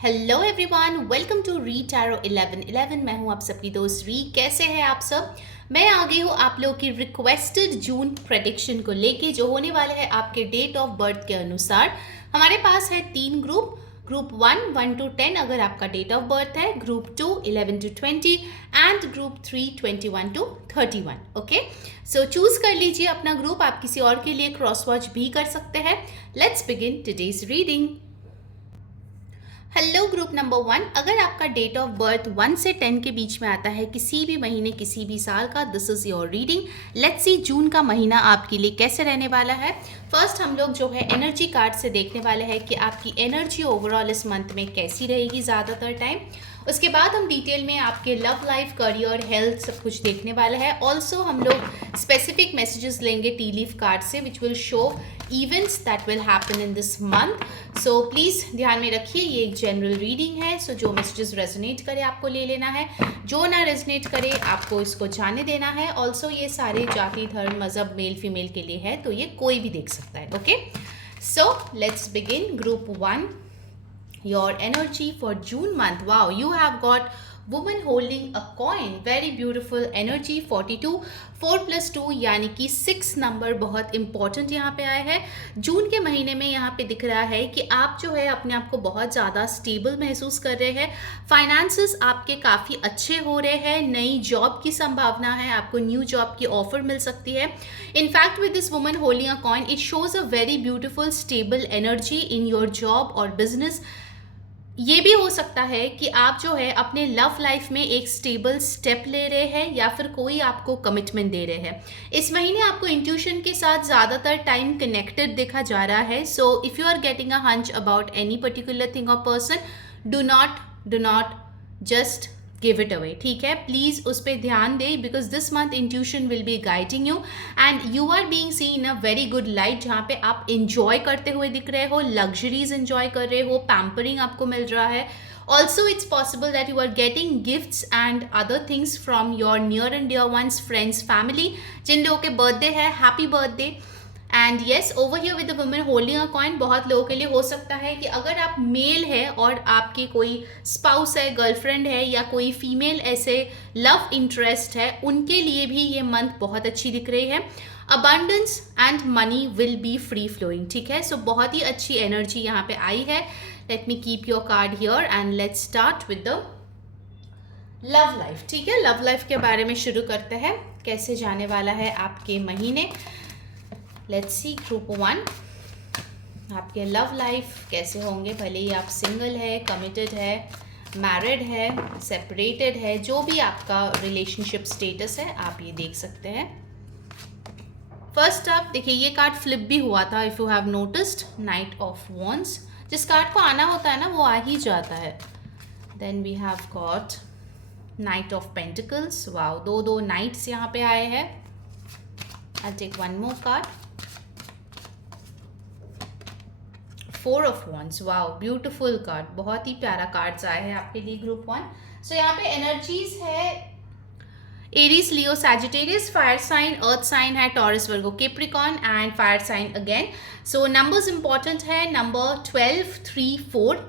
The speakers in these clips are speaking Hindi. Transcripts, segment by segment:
Hello everyone, welcome to re tarot 1111। मैं हूं आप सबकी दोस्त री। कैसे हैं आप सब? मैं आ गई हूं आप लोगों की रिक्वेस्टेड जून प्रेडिक्शन को लेके, जो होने वाले हैं आपके डेट ऑफ बर्थ के अनुसार। हमारे पास है 3 ग्रुप 1 1 to 10 अगर आपका डेट ऑफ बर्थ है, group 2 11 to 20 and group 3 21 to 31। Okay, so choose कर लीजिए अपना ग्रुप। आप किसी और के लिए क्रॉस वॉच भी कर सकते हैं। Let's begin today's reading. Hello group number 1, अगर आपका डेट ऑफ बर्थ 1 से 10 के बीच में आता है, किसी भी महीने किसी भी साल का, this is your reading. Let's see June का महीना आपके लिए कैसे रहने वाला है। फर्स्ट हम लोग जो है एनर्जी कार्ड से देखने वाले हैं कि आपकी एनर्जी ओवरऑल इस मंथ में कैसी रहेगी ज़्यादातर टाइम। उसके बाद हम डिटेल में आपके लव लाइफ, करियर, हेल्थ सब कुछ देखने वाला है। ऑल्सो हम लोग स्पेसिफिक मैसेजेस लेंगे टी लीफ कार्ड से, which will show events that will happen in this month. So please ध्यान में रखिए, ये एक जनरल रीडिंग है। सो जो मैसेजेस रेजोनेट करे आपको ले लेना है, जो ना रेजोनेट करे आपको इसको जाने देना है। ऑल्सो ये सारे जाति, धर्म, मजहब, मेल फीमेल के लिए है, तो ये कोई भी देख सकता है। Okay, so let's begin. Group 1, your energy for June month. Wow, you have got woman holding a coin, very beautiful energy। 42 4+2 यानी कि 6 नंबर बहुत इंपॉर्टेंट यहाँ पे आया है। जून के महीने में यहाँ पे दिख रहा है कि आप जो है अपने आप को बहुत ज़्यादा स्टेबल महसूस कर रहे हैं। फाइनेंसेस आपके काफ़ी अच्छे हो रहे हैं। नई जॉब की संभावना है, आपको न्यू जॉब की ऑफर मिल सकती है। In fact with this woman holding a coin, it shows a very beautiful stable energy in your job और बिजनेस। ये भी हो सकता है कि आप जो है अपने लव लाइफ में एक स्टेबल स्टेप ले रहे हैं या फिर कोई आपको कमिटमेंट दे रहे हैं। इस महीने आपको इंट्यूशन के साथ ज़्यादातर टाइम कनेक्टेड देखा जा रहा है। So if you are getting a hunch about any particular thing और person, do not just give it away, ठीक है? प्लीज़ उस पर ध्यान दें, because this month intuition will be guiding you and you are being seen in a very good light, जहाँ पे आप इंजॉय करते हुए दिख रहे हो, लग्जरीज इंजॉय कर रहे हो, पैम्परिंग आपको मिल रहा है। Also it's possible that you are getting gifts and other things from your near and dear ones, friends, family. जिन लोगों के बर्थडे है, happy birthday. And yes, over here with the woman holding a coin, बहुत लोगों के लिए हो सकता है कि अगर आप मेल है और आपकी कोई स्पाउस है, गर्लफ्रेंड है या कोई फीमेल ऐसे लव इंटरेस्ट है, उनके लिए भी ये मंथ बहुत अच्छी दिख रही है। Abundance and money will be free flowing, ठीक है? सो बहुत ही अच्छी एनर्जी यहाँ पे आई है। Let me keep your card here and let's start with the love life, ठीक है? लव लाइफ के बारे में शुरू करते हैं, कैसे जाने वाला है आपके महीने। लेट्स सी ग्रुप 1, आपके लव लाइफ कैसे होंगे। भले ही आप सिंगल है, कमिटेड है, मैरिड है, सेपरेटेड है, जो भी आपका रिलेशनशिप स्टेटस है, आप ये देख सकते हैं। फर्स्ट आप देखिए, ये कार्ड फ्लिप भी हुआ था, if you have noticed, night of wands. जिस कार्ड को आना होता है ना, वो आ ही जाता है। Then we have got knight of pentacles. Wow, दो नाइट्स यहाँ पे आए हैं। I take one more card, 4 of wands. Wow, beautiful card, बहुत ही प्यारा कार्ड्स आए हैं आपके लिए ग्रुप 1। सो यहाँ पे एनर्जीज है Aries, Leo, Sagittarius, fire sign, earth sign है Taurus, Virgo, Capricorn and fire sign again. So numbers important है, नंबर 12 3 4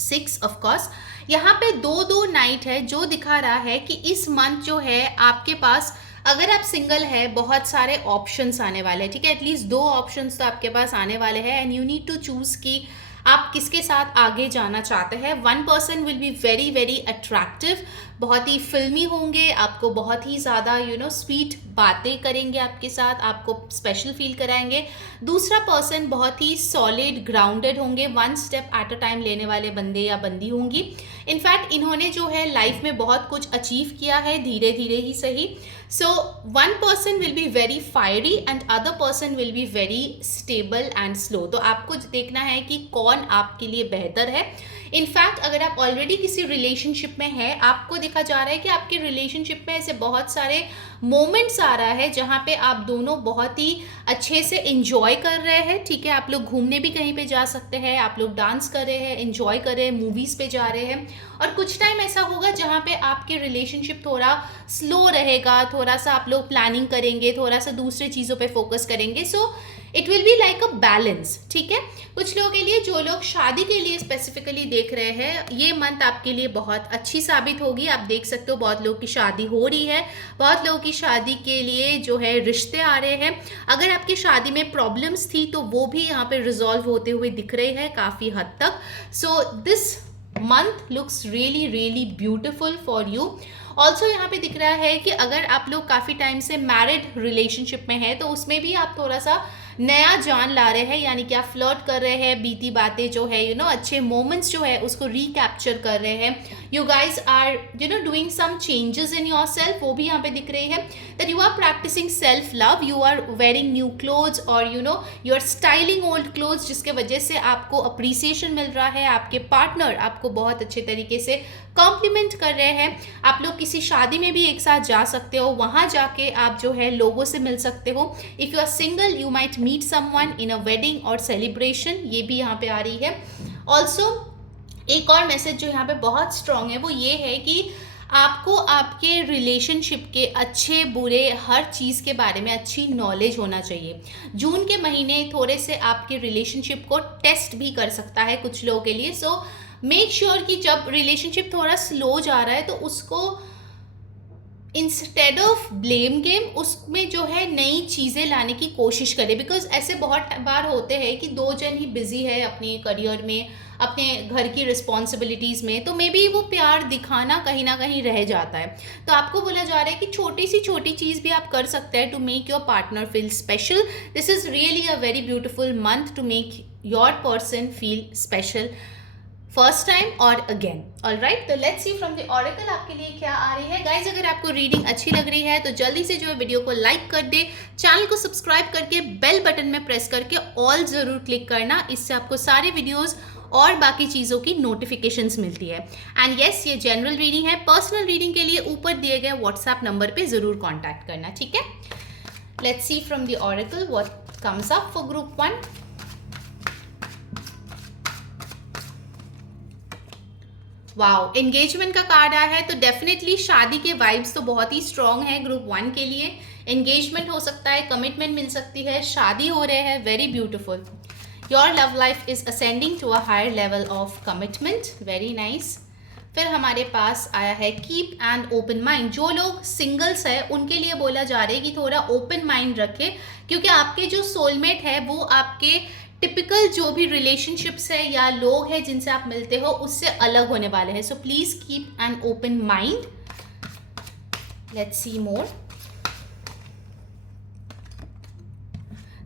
6 ऑफ कोर्स। यहाँ पे दो नाइट है, जो दिखा रहा है कि इस मंथ जो है आपके पास, अगर आप सिंगल है, बहुत सारे ऑप्शंस आने वाले हैं, ठीक है? एटलीस्ट 2 ऑप्शंस तो आपके पास आने वाले हैं and you need to choose कि आप किसके साथ आगे जाना चाहते हैं। One person will be very very attractive, बहुत ही फिल्मी होंगे, आपको बहुत ही ज़्यादा स्वीट बातें करेंगे आपके साथ, आपको स्पेशल फील कराएंगे। दूसरा पर्सन बहुत ही सॉलिड, ग्राउंडेड होंगे, one step at a time लेने वाले बंदे या बंदी होंगी। इनफैक्ट इन्होंने जो है लाइफ में बहुत कुछ अचीव किया है, धीरे धीरे ही सही। So one person will be very fiery and other person will be very stable and slow. तो आपको देखना है कि कौन आपके लिए बेहतर है। इनफैक्ट अगर आप ऑलरेडी किसी रिलेशनशिप में है, आपको देखा जा रहा है कि आपके रिलेशनशिप में ऐसे बहुत सारे मोमेंट्स आ रहा है जहाँ पे आप दोनों बहुत ही अच्छे से इंजॉय कर रहे हैं, ठीक है? आप लोग घूमने भी कहीं पे जा सकते हैं, आप लोग डांस कर रहे हैं, इंजॉय कर रहे हैं, मूवीज़ पे जा रहे हैं, और कुछ टाइम ऐसा होगा जहाँ पे आपके रिलेशनशिप थोड़ा स्लो रहेगा, थोड़ा सा आप लोग प्लानिंग करेंगे, थोड़ा सा दूसरे चीज़ों पे फोकस करेंगे। So it will be like a balance, ठीक है। कुछ लोगों के लिए, जो लोग शादी के लिए स्पेसिफिकली देख रहे हैं, ये मंथ आपके लिए बहुत अच्छी साबित होगी। आप देख सकते हो बहुत लोग की शादी हो रही है, बहुत लोगों की शादी के लिए जो है रिश्ते आ रहे हैं। अगर आपकी शादी में प्रॉब्लम्स थी तो वो भी यहाँ पे रिजॉल्व होते हुए दिख रहे हैं काफ़ी हद तक। So this month looks really really beautiful for you. Also यहाँ पे दिख रहा है कि अगर आप लोग काफ़ी टाइम से मैरिड रिलेशनशिप में हैं तो उसमें भी आप थोड़ा सा नया जान ला रहे हैं, यानी कि आप फ्लर्ट कर रहे हैं, बीती बातें जो है अच्छे मोमेंट्स जो है उसको रिकैप्चर कर रहे हैं। You guys are doing some changes in yourself, वो भी यहाँ पे दिख रही है। That you are practicing self love, you are wearing new clothes और you are styling old clothes, जिसके वजह से आपको अप्रिसिएशन मिल रहा है। आपके पार्टनर आपको बहुत अच्छे तरीके से कॉम्प्लीमेंट कर रहे हैं। आप लोग किसी शादी में भी एक साथ जा सकते हो, वहाँ जाके आप जो है लोगों से मिल सकते हो। If you are single you might meet someone in a wedding और सेलिब्रेशन, ये भी यहाँ पे आ रही है। ऑल्सो एक और मैसेज जो यहाँ पे बहुत स्ट्रांग है वो ये है कि आपको आपके रिलेशनशिप के अच्छे बुरे हर चीज़ के बारे में अच्छी नॉलेज होना चाहिए। जून के महीने थोड़े से आपके रिलेशनशिप को टेस्ट भी कर सकता है कुछ लोगों के लिए। सो मेक श्योर कि जब रिलेशनशिप थोड़ा स्लो जा रहा है तो उसको इंस्टेड ऑफ ब्लेम गेम उसमें जो है नई चीज़ें लाने की कोशिश करें। बिकॉज ऐसे बहुत बार होते हैं कि दो जन ही बिजी है अपने करियर में, अपने घर की रिस्पॉन्सिबिलिटीज़ में, तो मे बी वो प्यार दिखाना कहीं ना कहीं रह जाता है। तो आपको बोला जा रहा है कि छोटी सी छोटी चीज़ भी आप कर सकते हैं to make your partner feel special. This is really a very beautiful month to make your person feel special first time और अगेन। ऑल राइट, तो let's see from the oracle आपके लिए क्या आ रही है। गाइज अगर आपको रीडिंग अच्छी लग रही है तो जल्दी से जो है वीडियो को लाइक कर दे, चैनल को सब्सक्राइब करके बेल बटन में प्रेस करके ऑल ज़रूर क्लिक करना, इससे आपको सारे वीडियोज़ और बाकी चीज़ों की नोटिफिकेशंस मिलती है। एंड येस, ये जनरल रीडिंग है। पर्सनल रीडिंग के लिए ऊपर दिए गए व्हाट्सएप नंबर पे ज़रूर कॉन्टैक्ट करना, ठीक है। Let's see from the oracle what comes up for group 1। Wow, engagement का कार्ड आया है, तो डेफिनेटली शादी के वाइब्स तो बहुत ही स्ट्रॉन्ग है ग्रुप 1 के लिए। एंगेजमेंट हो सकता है, कमिटमेंट मिल सकती है, शादी हो रहे हैं, very beautiful. Your love life is ascending to a higher level of commitment, very nice. फिर हमारे पास आया है कीप एंड ओपन माइंड। जो लोग सिंगल्स है उनके लिए बोला जा रहा है कि थोड़ा ओपन माइंड रखें, क्योंकि आपके जो सोलमेट है वो आपके टिपिकल जो भी रिलेशनशिप्स है या लोग हैं जिनसे आप मिलते हो उससे अलग होने वाले हैं। So please keep an open mind. Let's see more.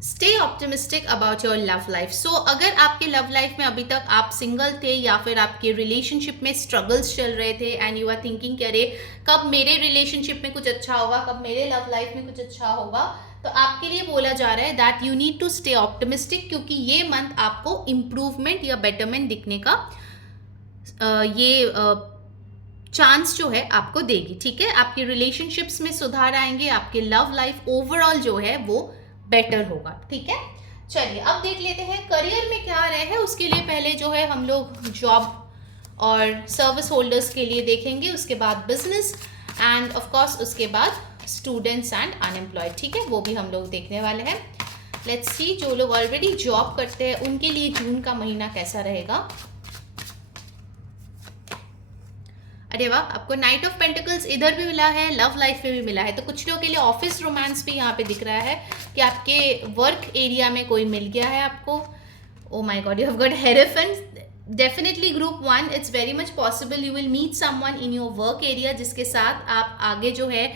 Stay optimistic about your love life. So अगर आपके लव लाइफ में अभी तक आप सिंगल थे या फिर आपके रिलेशनशिप में स्ट्रगल्स चल रहे थे एंड यू आर थिंकिंग कि अरे कब मेरे रिलेशनशिप में कुछ अच्छा होगा, कब मेरे लव लाइफ में कुछ अच्छा होगा, तो आपके लिए बोला जा रहा है that you need to stay optimistic, क्योंकि ये मंथ आपको इम्प्रूवमेंट या बेटरमेंट दिखने का ये चांस जो है आपको देगी, ठीक है। आपके रिलेशनशिप्स में सुधार आएंगे, आपके लव लाइफ ओवरऑल जो है वो बेटर होगा, ठीक है। चलिए अब देख लेते हैं करियर में क्या आ रहा है। उसके लिए पहले जो है हम लोग जॉब और सर्विस होल्डर्स के लिए देखेंगे, उसके बाद बिजनेस एंड ऑफ कोर्स उसके बाद स्टूडेंट्स एंड अनएम्प्लॉयड, ठीक है, वो भी हम लोग देखने वाले हैं। लेट्स सी, जो लोग ऑलरेडी जॉब करते हैं उनके लिए जून का महीना कैसा रहेगा। अरे वाह, आपको नाइट ऑफ पेंटिकल्स इधर भी मिला है, लव लाइफ में भी मिला है। तो कुछ लोगों के लिए ऑफिस रोमांस भी यहाँ पे दिख रहा है कि आपके वर्क एरिया में कोई मिल गया है आपको। Oh my god, you have got hierophant. Definitely group 1 it's very much possible you will meet someone in your work area जिसके साथ आप आगे जो है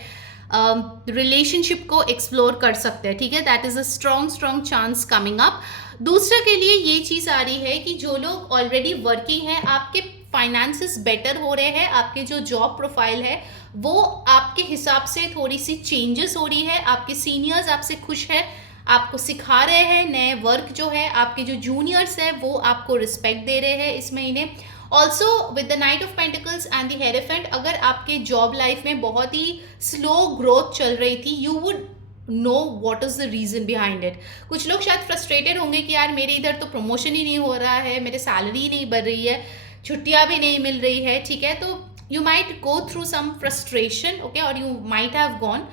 रिलेशनशिप को एक्सप्लोर कर सकते हैं, ठीक है। That is a strong chance coming up. दूसरे के लिए ये चीज़ आ रही है कि जो लोग ऑलरेडी वर्किंग हैं, आपके फाइनेंसेस बेटर हो रहे हैं, आपके जो जॉब प्रोफाइल है वो आपके हिसाब से थोड़ी सी चेंजेस हो रही है, आपके सीनियर्स आपसे खुश है, आपको सिखा रहे हैं नए वर्क जो है, आपके जो जूनियर्स है वो आपको रिस्पेक्ट दे रहे हैं इस महीने। Also with the night of pentacles and the hierophant, अगर आपके जॉब लाइफ में बहुत ही स्लो ग्रोथ चल रही थी, you would know what is the reason behind it. कुछ लोग शायद फ्रस्ट्रेटेड होंगे कि यार मेरे इधर तो प्रमोशन ही नहीं हो रहा है, मेरे सैलरी ही नहीं बढ़ रही है, छुट्टियां भी नहीं मिल रही है, ठीक है, तो you might go through some frustration, okay, और यू माइट हैव गॉन,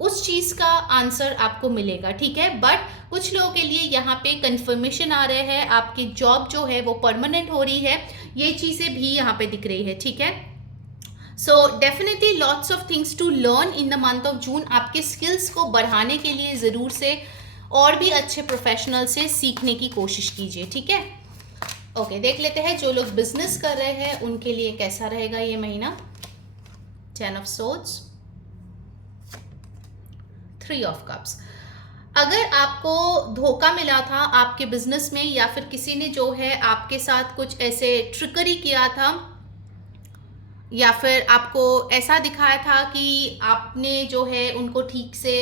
उस चीज़ का आंसर आपको मिलेगा, ठीक है। बट कुछ लोगों के लिए यहाँ पे कंफर्मेशन आ रहे हैं, आपकी जॉब जो है वो परमानेंट हो रही है, ये चीज़ें भी यहाँ पे दिख रही है, ठीक है। So definitely lots of things to learn in the month of June. आपके स्किल्स को बढ़ाने के लिए ज़रूर से और भी अच्छे प्रोफेशनल से सीखने की कोशिश कीजिए, ठीक है। ओके, देख लेते हैं जो लोग बिजनेस कर रहे हैं उनके लिए कैसा रहेगा ये महीना। 10 ऑफ सोर्ड्स, 3 ऑफ कप्स। अगर आपको धोखा मिला था आपके बिजनेस में, या फिर किसी ने जो है आपके साथ कुछ ऐसे ट्रिकरी किया था, या फिर आपको ऐसा दिखाया था कि आपने जो है उनको ठीक से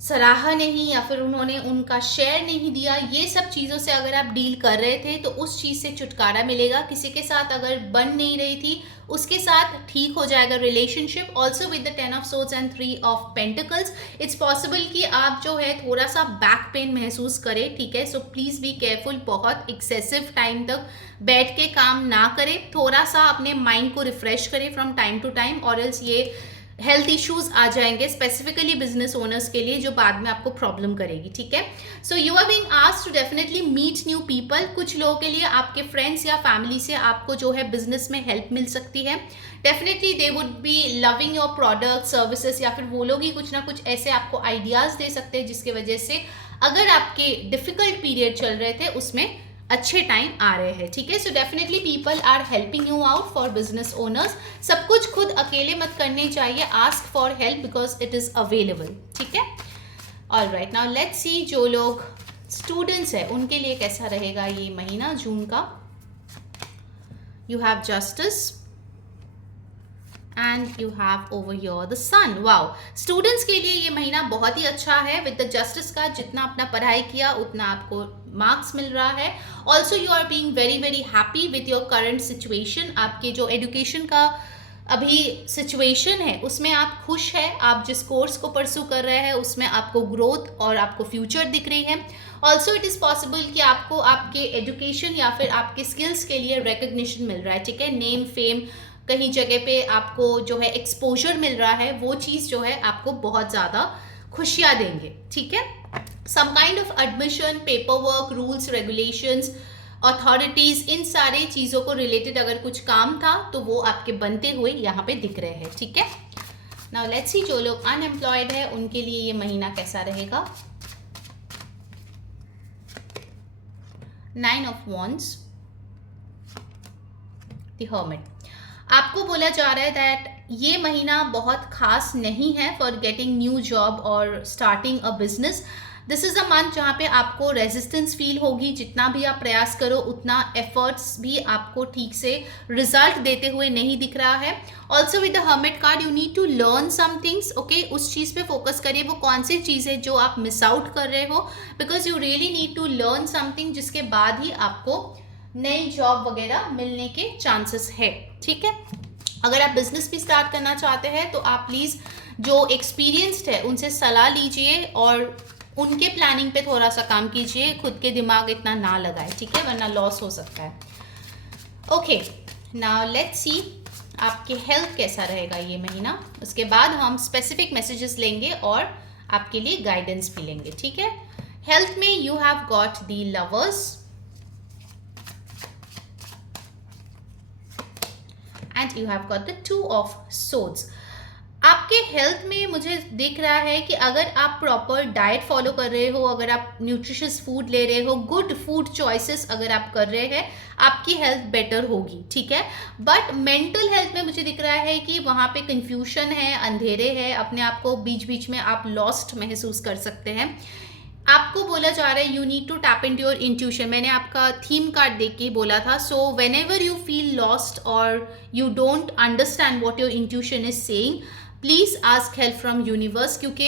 सराहा नहीं, या फिर उन्होंने उनका शेयर नहीं दिया, ये सब चीज़ों से अगर आप डील कर रहे थे तो उस चीज़ से छुटकारा मिलेगा। किसी के साथ अगर बन नहीं रही थी उसके साथ ठीक हो जाएगा relationship. Also with the 10 of swords and 3 of pentacles, it's possible कि आप जो है थोड़ा सा बैक पेन महसूस करें, ठीक है। सो प्लीज़ बी केयरफुल, बहुत एक्सेसिव टाइम तक बैठ के काम ना करें, थोड़ा सा अपने माइंड को रिफ्रेश करें फ्रॉम टाइम टू टाइम, और एल्स ये हेल्थ इश्यूज आ जाएंगे स्पेसिफिकली बिजनेस ओनर्स के लिए, जो बाद में आपको प्रॉब्लम करेगी, ठीक है। So you are being asked to definitely meet new people. कुछ लोगों के लिए आपके फ्रेंड्स या फैमिली से आपको जो है बिजनेस में हेल्प मिल सकती है। Definitely they would be loving your product services, या फिर वो लोग ही कुछ ना कुछ ऐसे आपको आइडियाज दे सकते हैं जिसकी वजह से अगर आपके डिफिकल्ट पीरियड चल रहे थे उसमें अच्छे टाइम आ रहे हैं, ठीक है। So definitely people are helping you out for business owners. सब कुछ खुद अकेले मत करने चाहिए, ask for help because it is available, ठीक है। ऑलराइट, नाउ लेट्स सी जो लोग स्टूडेंट्स हैं उनके लिए कैसा रहेगा ये महीना जून का। You have justice and you have over your the sun. Wow, students के लिए ये महीना बहुत ही अच्छा है विद द जस्टिस का। जितना अपना पढ़ाई किया उतना आपको मार्क्स मिल रहा है। Also you are being very very happy with your current situation. आपके जो एजुकेशन का अभी सिचुएशन है उसमें आप खुश है, आप जिस कोर्स को परस्यू कर रहे हैं उसमें आपको ग्रोथ और आपको फ्यूचर दिख रही है। ऑल्सो इट इज़ पॉसिबल कि आपको आपके एजुकेशन या फिर आपके स्किल्स के लिए रिकग्निशन मिल रहा है, ठीक है। नेम फेम कहीं जगह पे आपको जो है एक्सपोजर मिल रहा है, वो चीज़ जो है आपको बहुत ज़्यादा खुशियाँ देंगे, ठीक है। Some kind of admission, paper work, rules regulations, authorities, इन सारे चीज़ों को रिलेटेड अगर कुछ काम था तो वो आपके बनते हुए यहाँ पे दिख रहे हैं, ठीक है। नाउ लेट्स सी जो लोग अनएम्प्लॉयड है उनके लिए ये महीना कैसा रहेगा। 9 ऑफ वॉन्ड्स, द हर्मिट। आपको बोला जा रहा है दैट ये महीना बहुत खास नहीं है फॉर गेटिंग न्यू जॉब और starting a business. This is a month जहाँ पे आपको रेजिस्टेंस फील होगी। जितना भी आप प्रयास करो उतना एफर्ट्स भी आपको ठीक से रिजल्ट देते हुए नहीं दिख रहा है। Also with the hermit card you need to learn some things, okay. उस चीज़ पे फोकस करिए, वो कौन सी चीज़ है जो आप मिस आउट कर रहे हो, because you really need to learn something, जिसके बाद ही आपको नई जॉब वगैरह मिलने के चांसेस है, ठीक है। अगर आप बिजनेस भी स्टार्ट करना चाहते हैं तो आप प्लीज़ जो एक्सपीरियंस्ड है उनसे सलाह लीजिए और उनके प्लानिंग पे थोड़ा सा काम कीजिए, खुद के दिमाग इतना ना लगाए, ठीक है, वरना लॉस हो सकता है। ओके, नाउ लेट्स सी आपके हेल्थ कैसा रहेगा ये महीना। उसके बाद हम स्पेसिफिक मैसेजेस लेंगे और आपके लिए गाइडेंस भी लेंगे, ठीक है। हेल्थ में you have got the lovers and you have got the 2 of swords. आपके हेल्थ में मुझे दिख रहा है कि अगर आप प्रॉपर डाइट फॉलो कर रहे हो, अगर आप न्यूट्रिशियस फूड ले रहे हो, गुड फूड चॉइसेस अगर आप कर रहे हैं, आपकी हेल्थ बेटर होगी, ठीक है। बट मेंटल हेल्थ में मुझे दिख रहा है कि वहाँ पे कंफ्यूजन है, अंधेरे है, अपने आप को बीच बीच में आप लॉस्ट महसूस कर सकते हैं। आपको बोला जा रहा है you need to tap into your intuition. मैंने आपका थीम कार्ड देख के बोला था। So whenever you feel lost और you don't understand what your intuition is saying, please ask help from universe, क्योंकि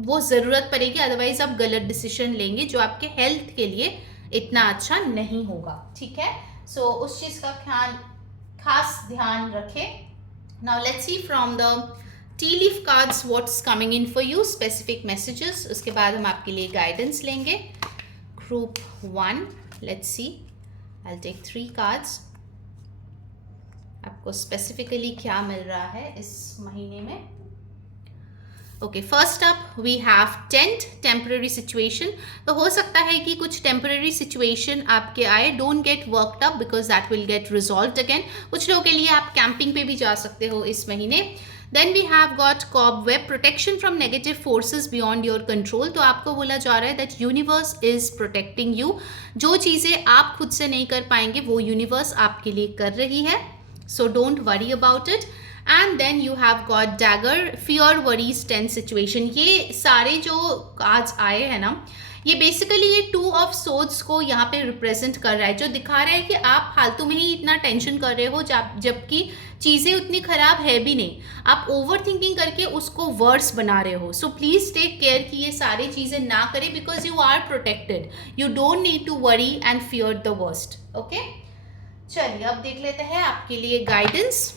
वो ज़रूरत पड़ेगी, अदरवाइज आप गलत डिसीजन लेंगे जो आपके हेल्थ के लिए इतना अच्छा नहीं होगा, ठीक है। सो उस चीज़ का खास ध्यान रखें। Now let's see from the tea leaf cards what's coming in for you, specific messages. उसके बाद हम आपके लिए गाइडेंस लेंगे। Group 1, let's see, I will take 3 cards. आपको स्पेसिफिकली क्या मिल रहा है इस महीने में। Okay, first up we have tent, temporary situation. तो हो सकता है कि कुछ टेम्पररी सिचुएशन आपके आए, don't get worked up because that will get resolved again. कुछ लोगों के लिए आप कैंपिंग पे भी जा सकते हो इस महीने। Then we have got cobweb, protection from negative forces beyond your control. तो आपको बोला जा रहा है that universe is protecting you. जो चीज़ें आप खुद से नहीं कर पाएंगे वो यूनिवर्स आपके लिए कर रही है, so don't worry about it. And then you have got dagger, fear, worries, tense situation. ये सारे जो कार्ड्स आए हैं ना, ये बेसिकली ये 2 ऑफ सोर्ड्स को यहाँ पे रिप्रेजेंट कर रहा है, जो दिखा रहा है कि आप फालतू में ही इतना टेंशन कर रहे हो जबकि चीज़ें उतनी खराब है भी नहीं, आप ओवर थिंकिंग करके उसको वर्स बना रहे हो। सो प्लीज़ टेक केयर कि ये सारी चीज़ें ना करें because you are protected, you don't need to worry and fear the worst. Okay, चलिए अब देख लेते हैं आपके लिए गाइडेंस,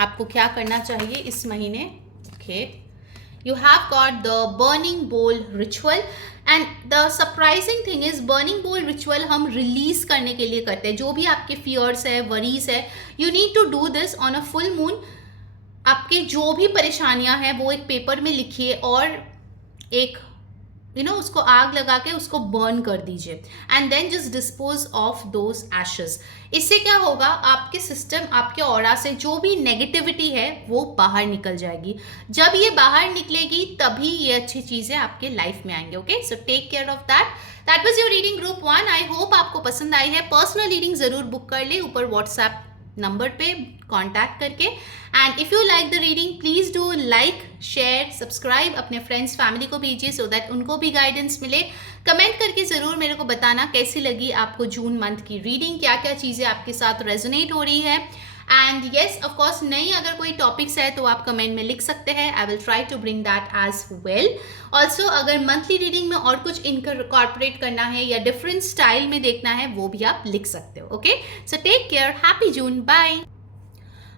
आपको क्या करना चाहिए इस महीने। Okay, you have got the burning bowl ritual and the surprising thing is burning bowl ritual हम रिलीज करने के लिए करते हैं जो भी आपके फियर्स है, वरीज है। You need to do this on a full moon. आपके जो भी परेशानियां हैं वो एक पेपर में लिखिए और एक उसको आग लगा के उसको बर्न कर दीजिए and then just dispose of those ashes. इससे क्या होगा, आपके सिस्टम, आपके ऑरा से जो भी नेगेटिविटी है वो बाहर निकल जाएगी। जब ये बाहर निकलेगी तभी ये अच्छी चीज़ें आपके लाइफ में आएंगे। Okay, so take care of that was your reading group 1। I hope आपको पसंद आई है। पर्सनल रीडिंग ज़रूर बुक कर ले ऊपर व्हाट्सएप नंबर पे कांटेक्ट करके। And if you like the reading please do like, share, subscribe, अपने फ्रेंड्स, फैमिली को भेजिए सो दैट उनको भी गाइडेंस मिले। कमेंट करके ज़रूर मेरे को बताना कैसी लगी आपको जून मंथ की रीडिंग, क्या क्या चीज़ें आपके साथ रेजोनेट हो रही है। एंड येस ऑफ कोर्स, नई अगर कोई टॉपिक्स है तो आप कमेंट में लिख सकते हैं, I will try to bring that as well. Also अगर मंथली रीडिंग में और कुछ इनकॉर्पोरेट करना है या डिफरेंट स्टाइल में देखना है वो भी आप लिख सकते हो। Okay, so take care, happy June, bye.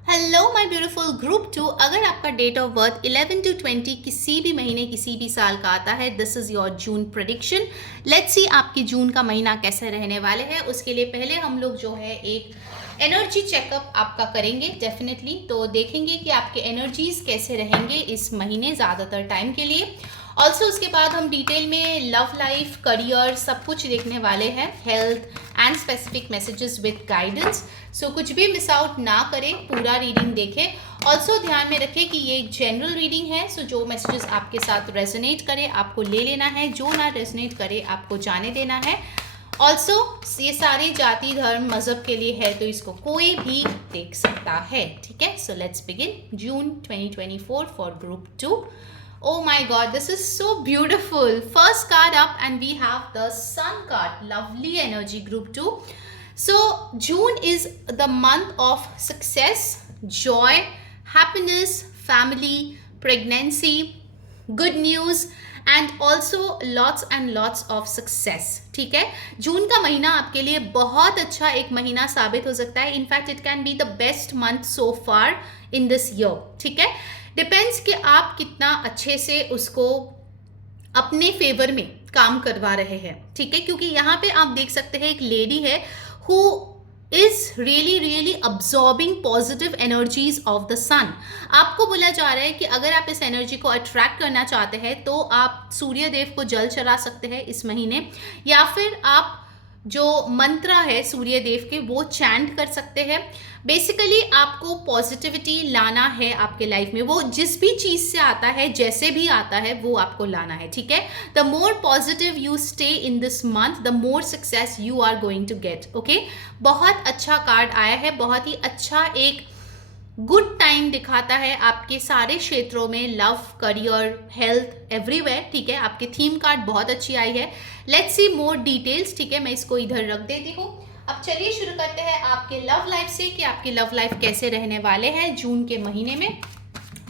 Hello my beautiful group 2, अगर आपका डेट ऑफ बर्थ 11 to 20 किसी भी महीने किसी भी साल का आता है, this is your June prediction. Let's सी आपकी जून का महीना कैसे रहने वाले हैं। उसके लिए पहले हम लोग जो है एक एनर्जी चेकअप आपका करेंगे डेफिनेटली। तो देखेंगे कि आपके एनर्जीज कैसे रहेंगे इस महीने ज़्यादातर टाइम के लिए। ऑल्सो उसके बाद हम डिटेल में लव लाइफ, करियर, सब कुछ देखने वाले हैं, health and specific messages with guidance. So कुछ भी मिस आउट ना करें, पूरा रीडिंग देखें। ऑल्सो ध्यान में रखें कि ये एक जनरल रीडिंग है, सो जो मैसेजेस आपके साथ रेजोनेट करे आपको ले लेना है, जो ना रेजोनेट करे आपको जाने देना है। ऑल्सो ये सारे जाति, धर्म, मजहब के लिए है तो इसको कोई भी देख सकता है, ठीक है। सो let's begin June 2024 for group 2। Oh my god, this is so beautiful. First card up and we have the Sun card. Lovely energy, group 2. So June is the month of success, joy, happiness, family, pregnancy, good news and also lots and lots of success. ठीक है, जून का महीना आपके लिए बहुत अच्छा एक महीना साबित हो सकता है। In fact it can be the best month so far in this year, ठीक है। डिपेंड्स कि आप कितना अच्छे से उसको अपने फेवर में काम करवा रहे हैं, ठीक है। क्योंकि यहाँ पे आप देख सकते हैं एक लेडी है who is really absorbing positive energies of the sun. आपको बोला जा रहा है कि अगर आप इस एनर्जी को अट्रैक्ट करना चाहते हैं तो आप सूर्य देव को जल चढ़ा सकते हैं इस महीने, या फिर आप जो मंत्र है सूर्य देव के वो चैंट कर सकते हैं। बेसिकली आपको पॉजिटिविटी लाना है आपके लाइफ में, वो जिस भी चीज़ से आता है, जैसे भी आता है वो आपको लाना है, ठीक है। The more positive you stay in this month the more success you are going to get. Okay, बहुत अच्छा कार्ड आया है, बहुत ही अच्छा एक गुड टाइम दिखाता है आपके सारे क्षेत्रों में, लव, करियर, हेल्थ, एवरीवेयर, ठीक है। आपके थीम कार्ड बहुत अच्छी आई है। लेट्स सी मोर डिटेल्स, ठीक है। मैं इसको इधर रख देती हूँ। अब चलिए शुरू करते हैं आपके लव लाइफ से कि आपकी लव लाइफ कैसे रहने वाले हैं जून के महीने में।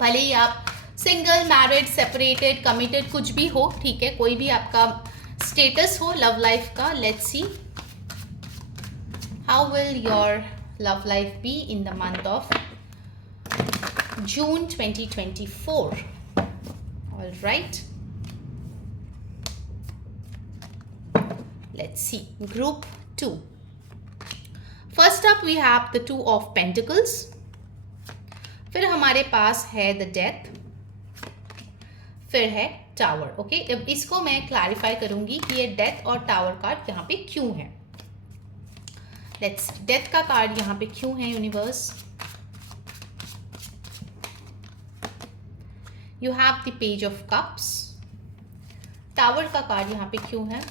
भले ही आप सिंगल, मैरिड, सेपरेटेड, कमिटेड कुछ भी हो, ठीक है, कोई भी आपका स्टेटस हो लव लाइफ का। Let's see how will your love life be in the month of June 2024. All right. Let's see. Group 2. First first up we have the 2 of pentacles, फिर हमारे पास है द डेथ, फिर है टावर। ओके, अब इसको मैं क्लैरिफाई करूंगी कि ये डेथ और टावर कार्ड यहाँ पे क्यों है। लेट्स, डेथ का कार्ड यहाँ पे क्यों है universe? You have the page of cups. Tower का कार्ड यहाँ पे क्यों है?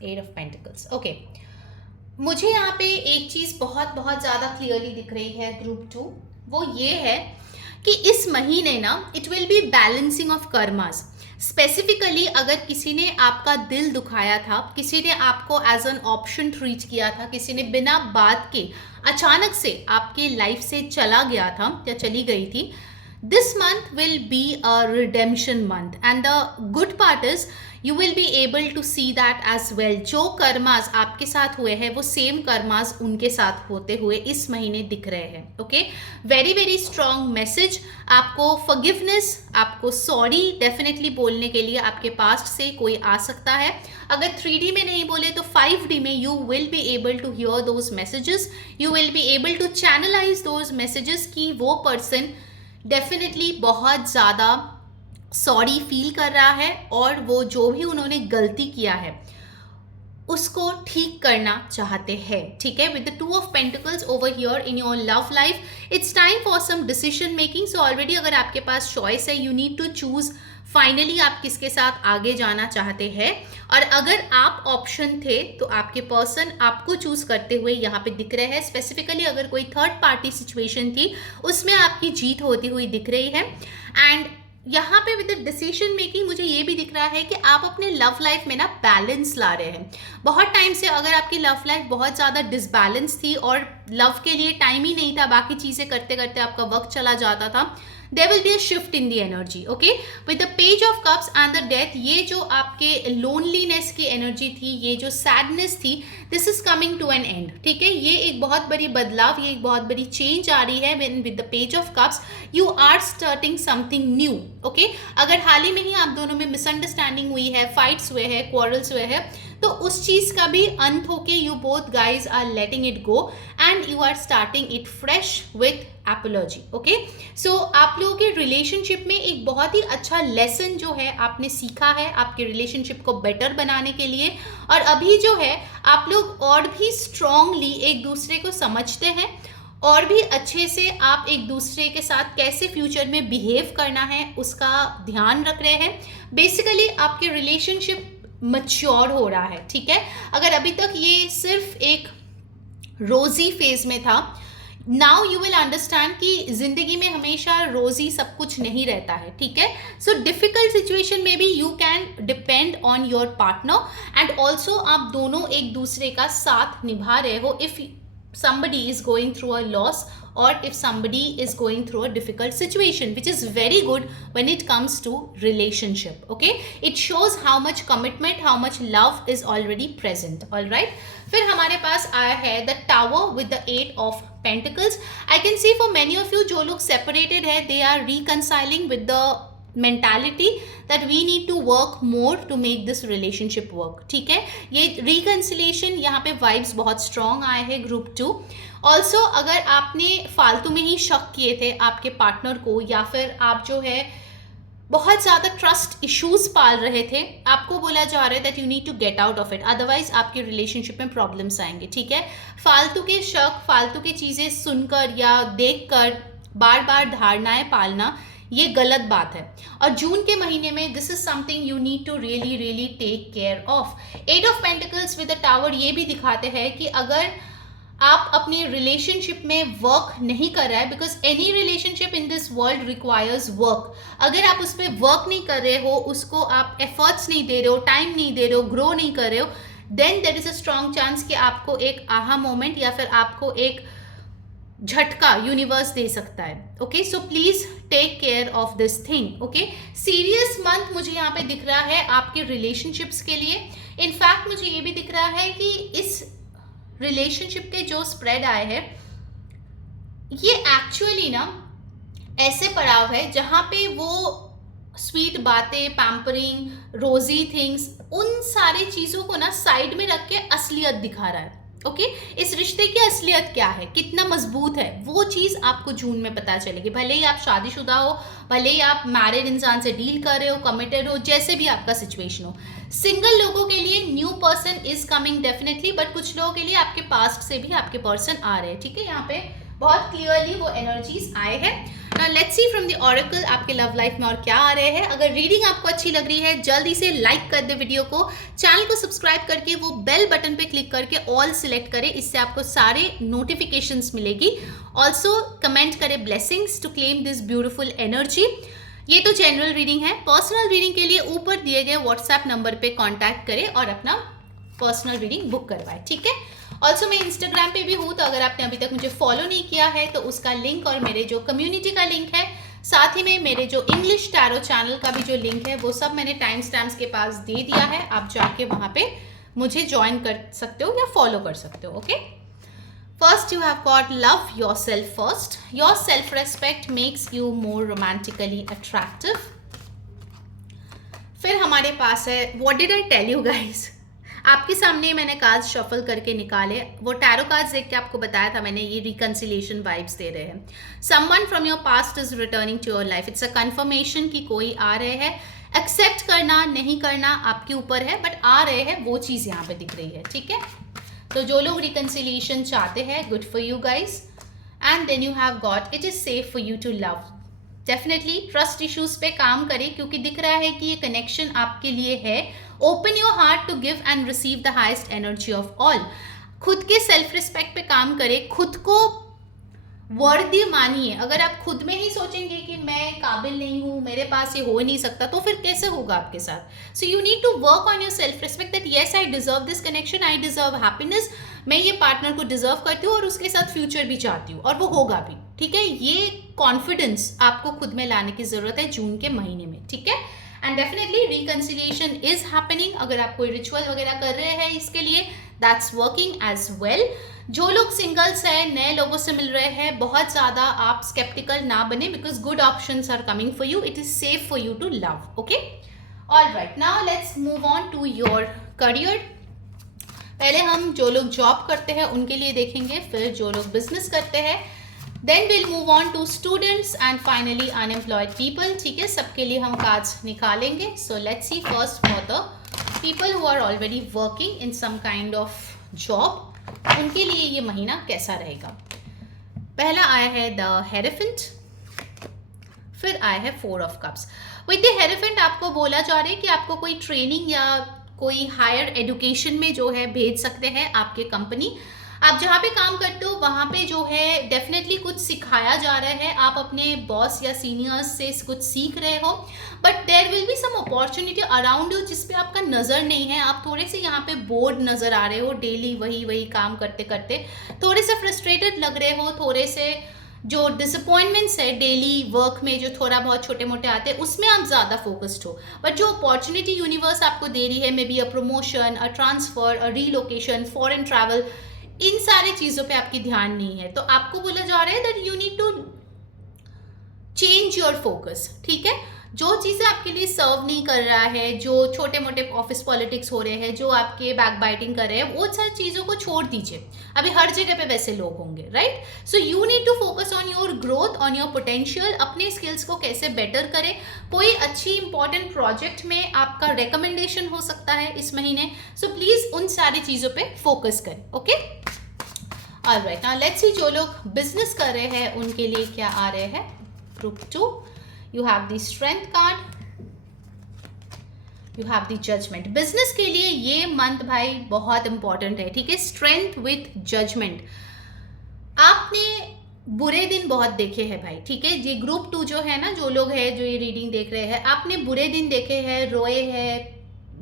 Eight of pentacles. ओके, मुझे यहाँ पे एक चीज बहुत बहुत ज्यादा क्लियरली दिख रही है ग्रुप 2, वो ये है कि इस महीने ना it will be balancing of karmas. Specifically अगर किसी ने आपका दिल दुखाया था, किसी ने आपको एज एन ऑप्शन ट्रीट किया था, किसी ने बिना बात के अचानक से आपके लाइफ से चला गया था या चली गई थी, this month will be a redemption month and the good part is you will be able to see that as well। जो कर्मास आपके साथ हुए हैं वो सेम कर्मास उनके साथ होते हुए इस महीने दिख रहे हैं। Okay, very very strong message. आपको फॉरगिवनेस, आपको सॉरी डेफिनेटली बोलने के लिए आपके पास्ट से कोई आ सकता है। अगर 3D में नहीं बोले तो 5D में you will be able to hear those messages, you will be able to channelise those messages कि वो पर्सन डेफिनेटली बहुत ज़्यादा सॉरी फील कर रहा है और वो जो भी उन्होंने गलती किया है उसको ठीक करना चाहते हैं। ठीक है, with the 2 of pentacles over here in your love life, it's time for some decision making. So already अगर आपके पास चॉइस है, you need to choose finally आप किसके साथ आगे जाना चाहते हैं। और अगर आप ऑप्शन थे तो आपके पर्सन आपको चूज करते हुए यहाँ पे दिख रहे हैं। स्पेसिफिकली अगर कोई थर्ड पार्टी सिचुएशन थी उसमें आपकी जीत होती हुई दिख रही है। एंड यहाँ पे विद डिसीजन मेकिंग मुझे ये भी दिख रहा है कि आप अपने लव लाइफ में ना बैलेंस ला रहे हैं। बहुत टाइम से अगर आपकी लव लाइफ बहुत ज़्यादा डिसबैलेंस थी और लव के लिए टाइम ही नहीं था, बाकी चीज़ें करते करते आपका वक्त चला जाता था, there will be a shift in the energy। okay, with the page of cups and the death, ये जो आपके loneliness की energy थी, ये जो sadness थी, this is coming to an end। ठीक है, ये एक बहुत बड़ी बदलाव, ये एक बहुत बड़ी change आ रही है। when with the page of cups you are starting something new। okay, अगर हाल ही में ही आप दोनों में misunderstanding हुई है, fights हुए हैं, quarrels हुए हैं, तो उस चीज का भी अंत होके you both guys are letting it go and you are starting it fresh with apology. Okay, so आप लोगों के रिलेशनशिप में एक बहुत ही अच्छा लेसन जो है आपने सीखा है आपके रिलेशनशिप को बेटर बनाने के लिए। और अभी जो है आप लोग और भी स्ट्रांगली एक दूसरे को समझते हैं और भी अच्छे से आप एक दूसरे के साथ कैसे फ्यूचर में बिहेव करना है उसका ध्यान रख रहे हैं। बेसिकली आपके रिलेशनशिप मैच्योर हो रहा है। ठीक है, अगर अभी तक ये सिर्फ एक रोजी फेज में था, नाउ यू विल अंडरस्टैंड कि जिंदगी में हमेशा रोजी सब कुछ नहीं रहता है। ठीक है, सो डिफिकल्ट सिचुएशन में भी you can depend on your partner and also आप दोनों एक दूसरे का साथ निभा रहे हो। If somebody is going through a loss or if somebody is going through a difficult situation, which is very good when it comes to relationship। okay, it shows how much commitment, how much love is already present। all right, फिर हमारे पास आया है the tower with the 8 of pentacles। I can see for many of you जो लोग separated है, they are reconciling with the mentality that we need to work more to make this relationship work। ठीक है, ये reconciliation यहाँ पे vibes बहुत strong आए हैं ग्रुप 2। ऑल्सो अगर आपने फालतू में ही शक किए थे आपके पार्टनर को या फिर आप जो है बहुत ज़्यादा ट्रस्ट इश्यूज पाल रहे थे, आपको बोला जा रहा है that you need to get out of it, otherwise आपके रिलेशनशिप में प्रॉब्लम्स आएंगे। ठीक है, फालतू के शक, फालतू की चीज़ें सुनकर या देखकर बार बार धारणाएं पालना ये गलत बात है। और जून के महीने में this is something you need to really really take care of. 8 of pentacles with the tower ये भी दिखाते हैं कि अगर आप अपने रिलेशनशिप में वर्क नहीं कर रहा है, because any relationship in this world requires work, अगर आप उस पर वर्क नहीं कर रहे हो, उसको आप एफर्ट्स नहीं दे रहे हो, टाइम नहीं दे रहे हो, ग्रो नहीं कर रहे हो, then there is a strong chance कि आपको एक आहा मोमेंट या फिर आपको एक झटका यूनिवर्स दे सकता है। Okay, so please take care of this thing. Okay, serious month मुझे यहाँ पे दिख रहा है आपके रिलेशनशिप्स के लिए। इनफैक्ट मुझे ये भी दिख रहा है कि इस रिलेशनशिप के जो स्प्रेड आए हैं ये एक्चुअली ना ऐसे पड़ाव है जहाँ पे वो स्वीट बातें, पैम्परिंग, रोजी थिंग्स, उन सारी चीज़ों को ना साइड में रख के असलियत दिखा रहा है। ओके इस रिश्ते की असलियत क्या है, कितना मजबूत है, वो चीज़ आपको जून में पता चलेगी। भले ही आप शादीशुदा हो, भले ही आप मैरिड इंसान से डील कर रहे हो, कमिटेड हो, जैसे भी आपका सिचुएशन हो। सिंगल लोगों के लिए new person is coming definitely, but कुछ लोगों के लिए आपके पास्ट से भी आपके पर्सन आ रहे हैं। ठीक है, यहाँ पे बहुत क्लियरली वो एनर्जीज आए हैं। Let's see from the oracle आपके लव लाइफ में और क्या आ रहे हैं। अगर रीडिंग आपको अच्छी लग रही है जल्दी से लाइक कर दे वीडियो को, चैनल को सब्सक्राइब करके वो बेल बटन पे क्लिक करके ऑल सिलेक्ट करें, इससे आपको सारे नोटिफिकेशंस मिलेगी। ऑल्सो कमेंट करें blessings to claim this beautiful energy. ये तो जनरल रीडिंग है। पर्सनल रीडिंग के लिए ऊपर दिए गए व्हाट्सएप नंबर पे कॉन्टैक्ट करें और अपना पर्सनल रीडिंग बुक करवाएं। ठीक है, ऑल्सो मैं इंस्टाग्राम पे भी हूँ, तो अगर आपने अभी तक मुझे फॉलो नहीं किया है तो उसका लिंक और मेरे जो कम्युनिटी का लिंक है, साथ ही में मेरे जो इंग्लिश टैरो चैनल का भी जो लिंक है, वो सब मैंने टाइम स्टैम्प्स के पास दे दिया है। आप जाके वहाँ पे मुझे ज्वाइन कर सकते हो या फॉलो कर सकते हो। Okay, first you have got love your self first. Your self respect makes you more romantically attractive. फिर हमारे पास है what did I tell you guys. आपके सामने मैंने कार्ड्स शफल करके निकाले, वो टैरो कार्ड्स देख के आपको बताया था मैंने, ये रिकंसिलिएशन वाइब्स दे रहे हैं। Someone from your past is returning to your life. It's a confirmation कि कोई आ रहे हैं। एक्सेप्ट करना नहीं करना आपके ऊपर है, बट आ रहे हैं, वो चीज़ यहाँ पे दिख रही है। ठीक है, तो जो लोग रिकंसिलिएशन चाहते हैं, good for you guys. And then you have got it is safe for you to love. Definitely trust issues पे काम करें, क्योंकि दिख रहा है कि ये कनेक्शन आपके लिए है। Open your heart to give and receive the highest energy of all. खुद के सेल्फ रिस्पेक्ट पे काम करें, खुद को वर्दी मानिए। अगर आप खुद में ही सोचेंगे कि मैं काबिल नहीं हूँ, मेरे पास ये हो नहीं सकता, तो फिर कैसे होगा आपके साथ। So you need to work on your self respect that yes I deserve this connection, I deserve happiness. मैं ये पार्टनर को डिजर्व करती हूँ और उसके साथ फ्यूचर भी चाहती हूँ, और वो होगा भी। ठीक है, ये कॉन्फिडेंस आपको खुद में लाने की जरूरत है जून के महीने में। ठीक है, and definitely reconciliation is happening. अगर आप कोई रिचुअल वगैरह कर रहे हैं इसके लिए, दैट्स वर्किंग एज वेल। जो लोग सिंगल्स हैं, नए लोगों से मिल रहे हैं, बहुत ज़्यादा आप स्केप्टिकल ना बने, because good options are coming for you. It is safe for you to love. Okay, all right, now let's move on to your career. पहले हम जो लोग जॉब करते हैं उनके लिए देखेंगे, फिर जो लोग बिजनेस करते हैं, then will move on to students and finally unemployed people. ठीक है, सबके लिए हम कार्ड्स निकालेंगे। So let's see first for the people who are already working in some kind of job, उनके लिए ये महीना कैसा रहेगा। पहला आया है द हेरेफेंट, फिर आया है 4 ऑफ कप्स। विद द हेरेफेंट आपको बोला जा रहा है कि आपको कोई ट्रेनिंग या कोई हायर एजुकेशन में जो है भेज सकते हैं आपके कंपनी। आप जहाँ पे काम करते हो वहाँ पे जो है डेफिनेटली कुछ सिखाया जा रहा है, आप अपने बॉस या सीनियर्स से कुछ सीख रहे हो, but there will be some opportunity around you जिस पे आपका नज़र नहीं है। आप थोड़े से यहाँ पे बोर्ड नज़र आ रहे हो, डेली वही काम करते करते थोड़े से फ्रस्ट्रेटेड लग रहे हो, थोड़े से जो डिसअपॉइंटमेंट्स है डेली वर्क में जो थोड़ा बहुत छोटे मोटे आते हैं उसमें आप ज़्यादा फोकस्ड हो। बट जो अपॉर्चुनिटी यूनिवर्स आपको दे रही है, maybe a promotion, a transfer, a relocation, foreign travel, इन सारे चीज़ों पे आपकी ध्यान नहीं है, तो आपको बोला जा रहा है that you need to change your focus. ठीक है, जो चीज़ें आपके लिए सर्व नहीं कर रहा है, जो छोटे मोटे ऑफिस पॉलिटिक्स हो रहे हैं, जो आपके बैक बाइटिंग कर रहे हैं, वो सारी चीज़ों को छोड़ दीजिए। अभी हर जगह पे वैसे लोग होंगे, right. So you need to focus on your growth, on your potential, अपने स्किल्स को कैसे बेटर करें। कोई अच्छी इंपॉर्टेंट प्रोजेक्ट में आपका रिकमेंडेशन हो सकता है इस महीने, सो प्लीज़ उन सारी चीज़ों पर फोकस करें। ओके, ऑलराइट, नाउ लेट्स सी जो लोग बिजनेस कर रहे हैं उनके लिए क्या आ रहे हैं। Group 2, you have the strength card, you have the judgment। Business के लिए ये मंथ भाई बहुत इंपॉर्टेंट है। ठीक है, स्ट्रेंथ विथ जजमेंट। आपने बुरे दिन बहुत देखे हैं भाई। ठीक है, ये ग्रुप 2 जो है ना, जो लोग हैं जो ये रीडिंग देख रहे हैं, आपने बुरे दिन देखे हैं, रोए हैं,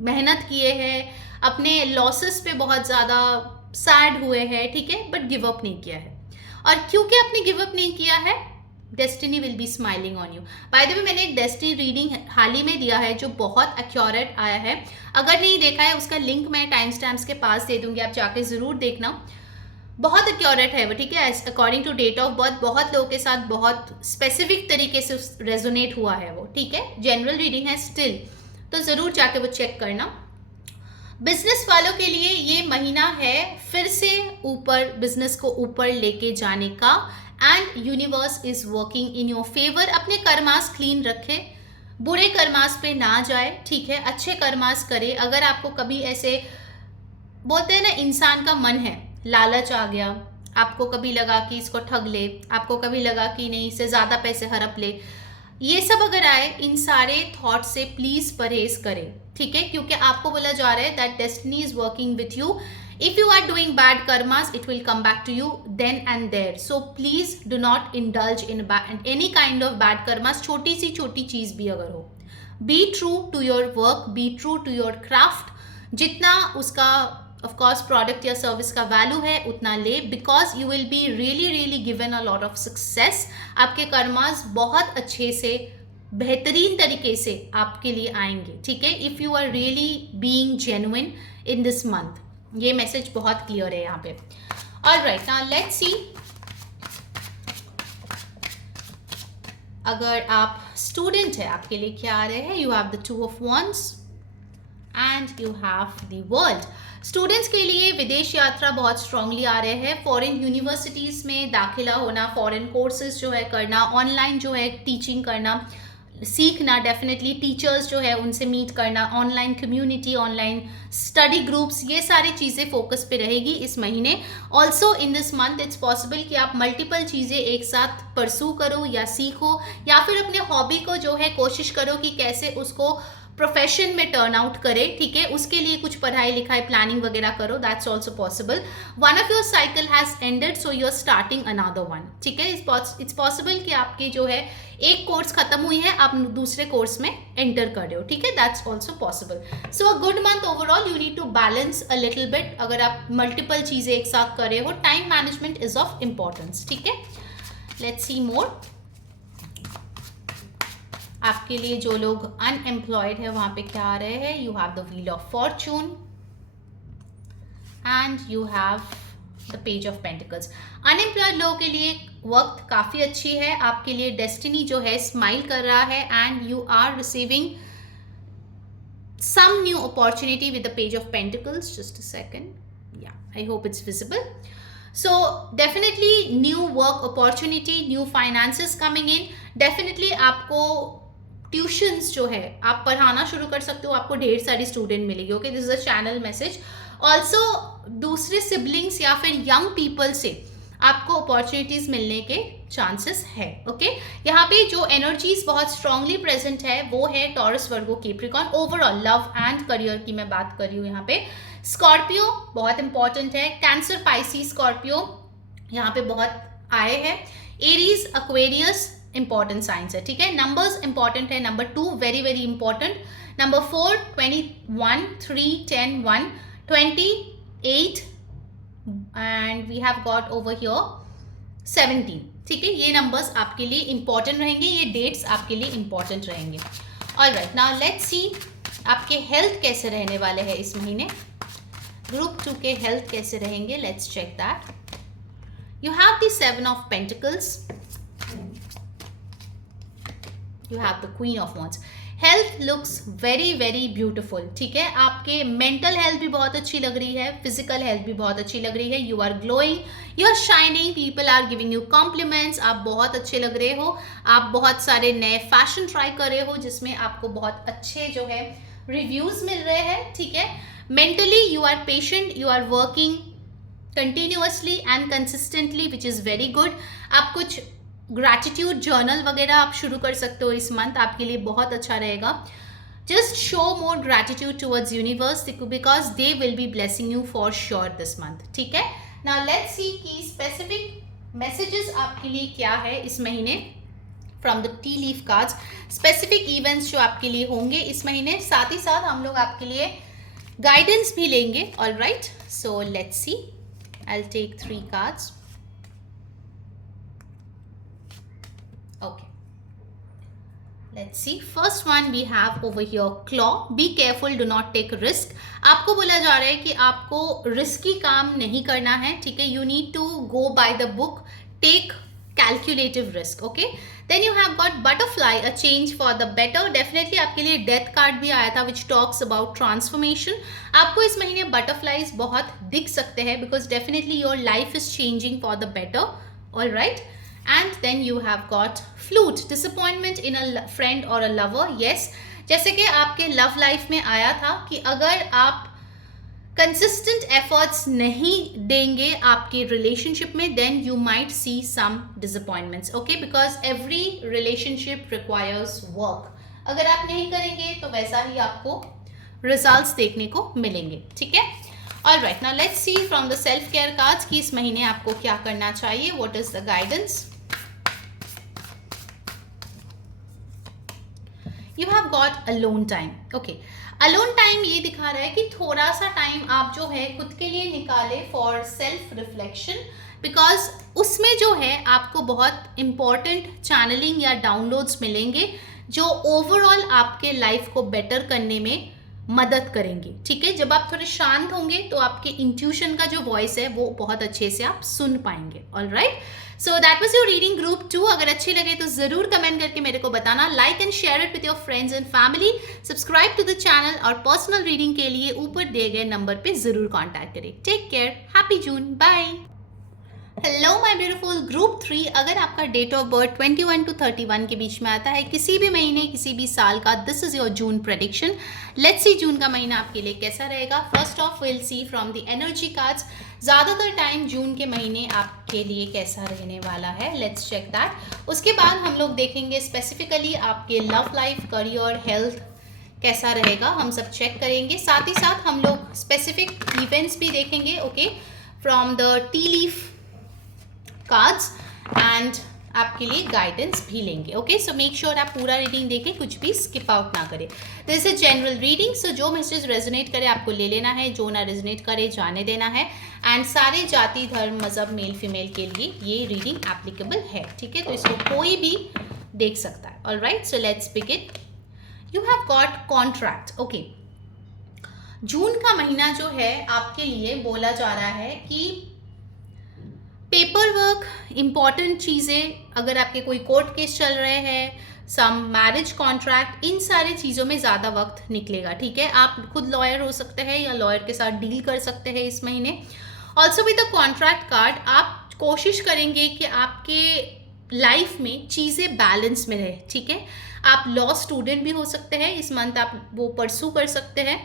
मेहनत किए हैं, अपने लॉसेस पे बहुत ज़्यादा सैड हुए हैं। ठीक है, बट गिव अप नहीं किया है, और क्योंकि आपने गिव अप नहीं किया है, destiny will be smiling on you. Bye the वे, मैंने एक डेस्टिनी रीडिंग हाल ही में दिया है जो बहुत एक्यूरेट आया है। अगर नहीं देखा है उसका लिंक मैं टाइम स्टैम्प्स के पास दे दूंगी, आप जाके ज़रूर देखना। बहुत एक्यूरेट है वो। ठीक है, according to date of birth बहुत लोगों के साथ बहुत स्पेसिफिक तरीके से रेजोनेट हुआ है वो। ठीक है, जनरल रीडिंग है स्टिल, तो ज़रूर जाके वो चेक करना। बिजनेस वालों के लिए ये महीना है फिर से ऊपर, बिजनेस को ऊपर लेके जाने का, and universe is working in your favour. अपने कर्मास क्लीन रखे, बुरे कर्मास पे ना जाए, ठीक है, अच्छे कर्मास करे। अगर आपको कभी ऐसे बोलते हैं ना, इंसान का मन है, लालच आ गया, आपको कभी लगा कि इसको ठग ले, आपको कभी लगा कि नहीं इससे ज़्यादा पैसे हड़प ले, ये सब अगर आए, इन सारे थॉट से प्लीज परहेज करें, ठीक है, क्योंकि आपको बोला जा रहा है that destiny is working with you. If you are doing bad karmas, it will come back to you then and there. So please do not indulge in any kind of bad karmas, छोटी सी छोटी चीज भी अगर हो। Be true to your work, be true to your craft, जितना उसका ऑफ कोर्स प्रोडक्ट या सर्विस का वैल्यू है उतना ले, because you will be really really given a lot of success. आपके कर्मास बहुत अच्छे से, बेहतरीन तरीके से आपके लिए आएंगे, ठीक है, if you are really being genuine in this month. ये मैसेज बहुत क्लियर है यहाँ पे। ऑलराइट, नाउ लेट्स सी, अगर आप स्टूडेंट है आपके लिए क्या आ रहे हैं। You have the 2 of Wands and you have the world. Students के लिए विदेश यात्रा बहुत स्ट्रांगली आ रहे हैं, फॉरेन यूनिवर्सिटीज़ में दाखिला होना, फॉरेन कोर्सेज जो है करना, ऑनलाइन जो है टीचिंग करना, सीखना, डेफिनेटली टीचर्स जो है उनसे मीट करना, online community, online study groups, ये सारी चीज़ें फोकस पे रहेगी इस महीने। Also in this month it's possible कि आप मल्टीपल चीज़ें एक साथ परसू करो या सीखो, या फिर अपने हॉबी को जो है कोशिश करो कि कैसे उसको प्रोफेशन में टर्न आउट करे, ठीक है, उसके लिए कुछ पढ़ाई लिखाई प्लानिंग वगैरह करो, that's also possible. One of your cycle has ended, so you are starting another one, ठीक है। इट्स पॉसिबल कि आपकी जो है एक कोर्स खत्म हुई है, आप दूसरे कोर्स में एंटर कर रहे हो, ठीक है, that's also possible. So a good month overall. You need to balance a little bit, अगर आप मल्टीपल चीज़ें एक साथ कर रहे हो, time management is of importance, ठीक है। Let's see more. आपके लिए जो लोग अनएम्प्लॉयड है वहां पे क्या आ रहे हैं। You have the wheel of Fortune and you have the page of pentacles. Unemployed लोगों के लिए वक्त काफ़ी अच्छी है, आपके लिए डेस्टिनी जो है स्माइल कर रहा है, and you are receiving some new opportunity with the page of pentacles. Just a second. Yeah, I hope it's visible. So definitely new work opportunity, new finances coming in. Definitely आपको ट्यूशंस जो है आप पढ़ाना शुरू कर सकते हो, आपको ढेर सारी स्टूडेंट मिलेगी, okay, this is a channel message. Also दूसरे सिबलिंग्स या फिर यंग पीपल से आपको अपॉर्चुनिटीज मिलने के चांसेस है, ओके। यहाँ पे जो एनर्जीज बहुत स्ट्रांगली प्रेजेंट है वो है Taurus, Virgo, Capricorn. Overall love and career की मैं बात कर रही हूँ यहाँ पे। स्कॉर्पियो बहुत इंपॉर्टेंट है, कैंसर, पाइसिस, स्कॉर्पियो यहाँ पे बहुत आए हैं। एरीज, एक्वेरियस इंपॉर्टेंट साइंस है, ठीक है। नंबर्स इंपॉर्टेंट है, number 2 very very important, number 4, 21, 3, 10, 1, 28 and we have got over here 17, ठीक है। ये नंबर्स आपके लिए इंपॉर्टेंट रहेंगे, ये डेट्स आपके लिए इंपॉर्टेंट रहेंगे। ऑलराइट, नाउ लेट्स सी आपके हेल्थ कैसे रहने वाले हैं इस महीने। ग्रुप 2 के हेल्थ कैसे रहेंगे, let's check that. You have the 7 of pentacles, you have the queen of wands. Health looks very very beautiful, ठीक है। आपके मेंटल हेल्थ भी बहुत अच्छी लग रही है, फिजिकल हेल्थ भी बहुत अच्छी लग रही है। You are glowing, you are shining, people are giving you compliments, आप बहुत अच्छे लग रहे हो। आप बहुत सारे नए फैशन ट्राई कर रहे हो जिसमें आपको बहुत अच्छे जो है रिव्यूज मिल रहे हैं, ठीक है। Mentally you are patient, you are working continuously and consistently, which is very good. आप कुछ ग्रैटिट्यूड जर्नल वगैरह आप शुरू कर सकते हो इस मंथ, आपके लिए बहुत अच्छा रहेगा। Just show more gratitude towards universe because they will be blessing you for sure this month, ठीक है। नाउ लेट्स सी कि स्पेसिफिक मैसेजेस आपके लिए क्या है इस महीने from the tea leaf cards. Specific events जो आपके लिए होंगे इस महीने, साथ ही साथ हम लोग आपके लिए गाइडेंस भी लेंगे। Alright, so let's see, I will take 3 cards. Okay, let's see. First one we have over here claw. Be careful, do not take risk. आपको बोला जा रहा है कि आपको रिस्की काम नहीं करना है, ठीक है। You need to go by the book, take calculative risk. Okay, then you have got butterfly, a change for the better. Definitely आपके लिए डेथ कार्ड भी आया था विच टॉक्स अबाउट ट्रांसफॉर्मेशन. आपको इस महीने बटरफ्लाइज बहुत दिख सकते हैं because definitely your life is changing for the better. All right, and then you have got flute, disappointment in a friend और अ लवर. यस, जैसे कि आपके लव लाइफ में आया था कि अगर आप कंसिस्टेंट एफर्ट्स नहीं देंगे आपके रिलेशनशिप में, then you might see some disappointments. Okay, because every relationship requires work. अगर आप नहीं करेंगे तो वैसा ही आपको रिजल्ट्स देखने को मिलेंगे. ठीक है, all right. Now let's see from the self care cards कि इस महीने आपको क्या करना चाहिए. What is the guidance. You have got alone time. Okay, alone time ये दिखा रहा है कि थोड़ा सा टाइम आप जो है खुद के लिए निकाले फॉर सेल्फ रिफ्लेक्शन, बिकॉज उसमें जो है आपको बहुत इंपॉर्टेंट चैनलिंग या डाउनलोड्स मिलेंगे जो ओवरऑल आपके लाइफ को बेटर करने में मदद करेंगे. ठीक है, जब आप थोड़े शांत होंगे तो आपके इंट्यूशन का जो वॉइस है वो बहुत अच्छे से आप सुन पाएंगे. All right, so that was your reading group 2. अगर अच्छी लगे तो जरूर कमेंट करके मेरे को बताना. Like and share it with your friends and family. Subscribe to the channel और पर्सनल रीडिंग के लिए ऊपर दिए गए नंबर पे जरूर कॉन्टैक्ट करें. Take care, happy June, bye. Hello my beautiful group 3. अगर आपका डेट ऑफ बर्थ 21 to 31 के बीच में आता है, किसी भी महीने किसी भी साल का, this is your June prediction. Let's see June का महीना आपके लिए कैसा रहेगा. First of will see from the energy cards ज़्यादातर टाइम जून के महीने आपके लिए कैसा रहने वाला है. Let's check that. उसके बाद हम लोग देखेंगे स्पेसिफिकली आपके लव लाइफ, करियर, हेल्थ कैसा रहेगा, हम सब चेक करेंगे. साथ ही साथ हम लोग स्पेसिफिक इवेंट्स भी देखेंगे. Okay, from the tea leaf cards and आपके लिए गाइडेंस भी लेंगे. ओके, सो मेक श्योर आप पूरा रीडिंग देखें, कुछ भी स्किप आउट ना करें. दिस इज जनरल रीडिंग, सो जो मैसेज रेजोनेट करे आपको ले लेना है, जो ना रेजोनेट करे जाने देना है. एंड सारे जाति, धर्म, मजहब, मेल फीमेल के लिए ये रीडिंग एप्लीकेबल है. ठीक है, तो इसको कोई भी देख सकता है. All right, so let's begin. You have got contract. Okay, June का महीना जो है आपके लिए बोला जा रहा है कि पेपर वर्क, इम्पॉर्टेंट चीज़ें, अगर आपके कोई कोर्ट केस चल रहे हैं, सम मैरिज कॉन्ट्रैक्ट, इन सारी चीज़ों में ज़्यादा वक्त निकलेगा. ठीक है, आप खुद लॉयर हो सकते हैं या लॉयर के साथ डील कर सकते हैं इस महीने. Also with the contract card आप कोशिश करेंगे कि आपके लाइफ में चीज़ें बैलेंस में रहे. ठीक है, आप लॉ स्टूडेंट भी हो सकते हैं, इस मंथ आप वो परसू कर सकते हैं.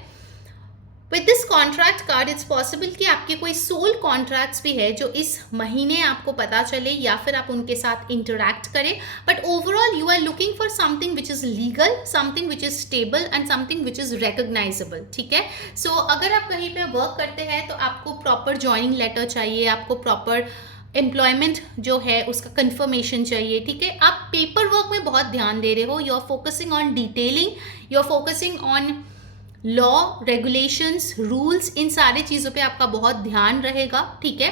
With this contract card it's possible कि आपके कोई सोल कॉन्ट्रैक्ट्स भी है जो इस महीने आपको पता चले या फिर आप उनके साथ इंटरैक्ट करें. But overall you are looking for something which is legal, something which is stable and something which is recognisable. ठीक है, सो अगर आप कहीं पे वर्क करते हैं तो आपको प्रॉपर ज्वाइनिंग लेटर चाहिए, आपको प्रॉपर एम्प्लॉयमेंट जो है उसका कंफर्मेशन चाहिए. ठीक है, आप पेपर वर्क में बहुत ध्यान दे रहे हो, you are focusing on detailing, you are focusing on law, regulations, rules, इन सारी चीज़ों पे आपका बहुत ध्यान रहेगा. ठीक है,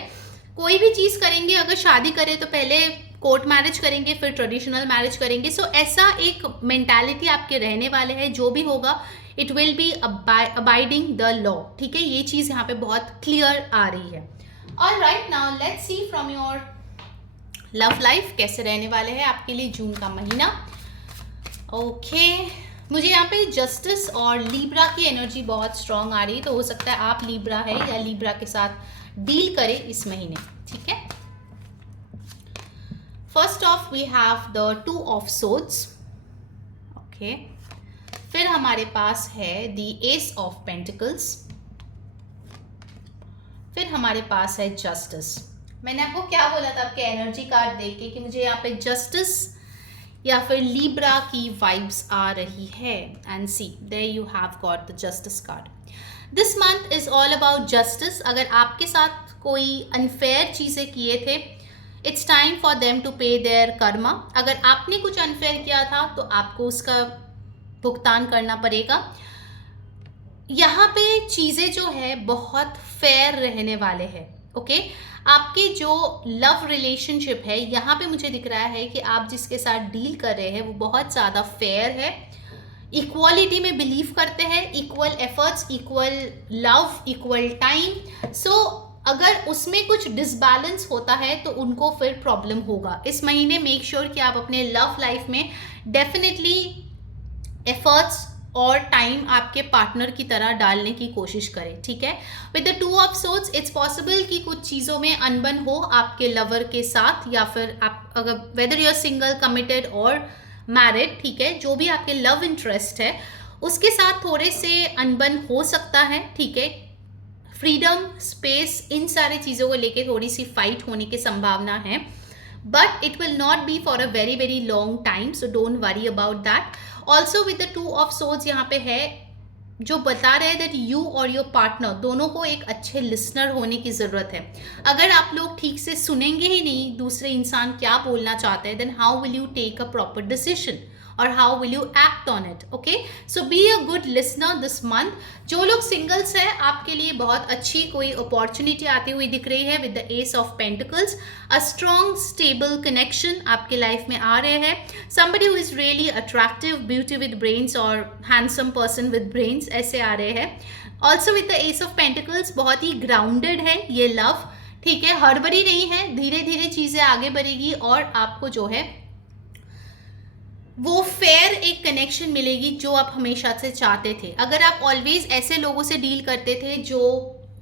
कोई भी चीज़ करेंगे, अगर शादी करें तो पहले कोर्ट मैरिज करेंगे, फिर ट्रेडिशनल मैरिज करेंगे. सो ऐसा एक मेंटालिटी आपके रहने वाले हैं. जो भी होगा it will be abiding the law. ठीक है, ये चीज़ यहाँ पे बहुत क्लियर आ रही है. All right, now let's see from your love life कैसे रहने वाले हैं आपके लिए जून का महीना. ओके, मुझे यहाँ पे जस्टिस और लीब्रा की एनर्जी बहुत स्ट्रांग आ रही है, तो हो सकता है आप लीब्रा है या लीब्रा के साथ डील करें इस महीने. ठीक है, first of we have the 2 of swords. Okay, फिर हमारे पास है द एस ऑफ पेंटिकल्स, फिर हमारे पास है जस्टिस. मैंने आपको क्या बोला था आपके एनर्जी कार्ड देख के कि मुझे यहाँ पे जस्टिस या फिर लीब्रा की वाइब्स आ रही है. And see there you have got the justice card. This month is all about justice. अगर आपके साथ कोई अनफेयर चीज़ें किए थे, it's time for them to pay their karma. अगर आपने कुछ अनफेयर किया था तो आपको उसका भुगतान करना पड़ेगा. यहाँ पे चीज़ें जो है बहुत फेयर रहने वाले हैं. ओके, आपके जो लव रिलेशनशिप है यहाँ पे मुझे दिख रहा है कि आप जिसके साथ डील कर रहे हैं वो बहुत ज़्यादा फेयर है, इक्वालिटी में बिलीव करते हैं, equal efforts, equal love, equal time. So अगर उसमें कुछ डिसबैलेंस होता है तो उनको फिर प्रॉब्लम होगा। इस महीने मेक श्योर कि आप अपने लव लाइफ में डेफिनेटली एफर्ट्स और टाइम आपके पार्टनर की तरह डालने की कोशिश करें, ठीक है। With the 2 of swords it's possible कि कुछ चीज़ों में अनबन हो आपके लवर के साथ, या फिर आप अगर whether you are single, committed और मैरिड, ठीक है, जो भी आपके लव इंटरेस्ट है उसके साथ थोड़े से अनबन हो सकता है, ठीक है। फ्रीडम, स्पेस, इन सारी चीज़ों को लेके थोड़ी सी फाइट होने की संभावना है, but it will not be for a very very long time, so don't worry about that. Also with the 2 of swords यहाँ पे है जो बता रहे हैं दैट यू और योर पार्टनर दोनों को एक अच्छे लिसनर होने की ज़रूरत है। अगर आप लोग ठीक से सुनेंगे ही नहीं दूसरे इंसान क्या बोलना चाहते हैं, then how will you take a proper decision और how will you act on it, okay. So be a good listener this month. जो लोग सिंगल्स हैं आपके लिए बहुत अच्छी कोई अपॉर्चुनिटी आती हुई दिख रही है with the S of pentacles. A strong stable connection आपके लाइफ में आ रहे हैं। Somebody who is really attractive, beauty with brains और हैंडसम पर्सन विद ब्रेन्स ऐसे आ रहे हैं। Also with the S of pentacles बहुत ही ग्राउंडेड है ये लव, ठीक है, हड़बड़ी नहीं है, धीरे धीरे चीज़ें आगे बढ़ेगी और आपको जो है वो फेयर एक कनेक्शन मिलेगी जो आप हमेशा से चाहते थे। अगर आप ऑलवेज ऐसे लोगों से डील करते थे जो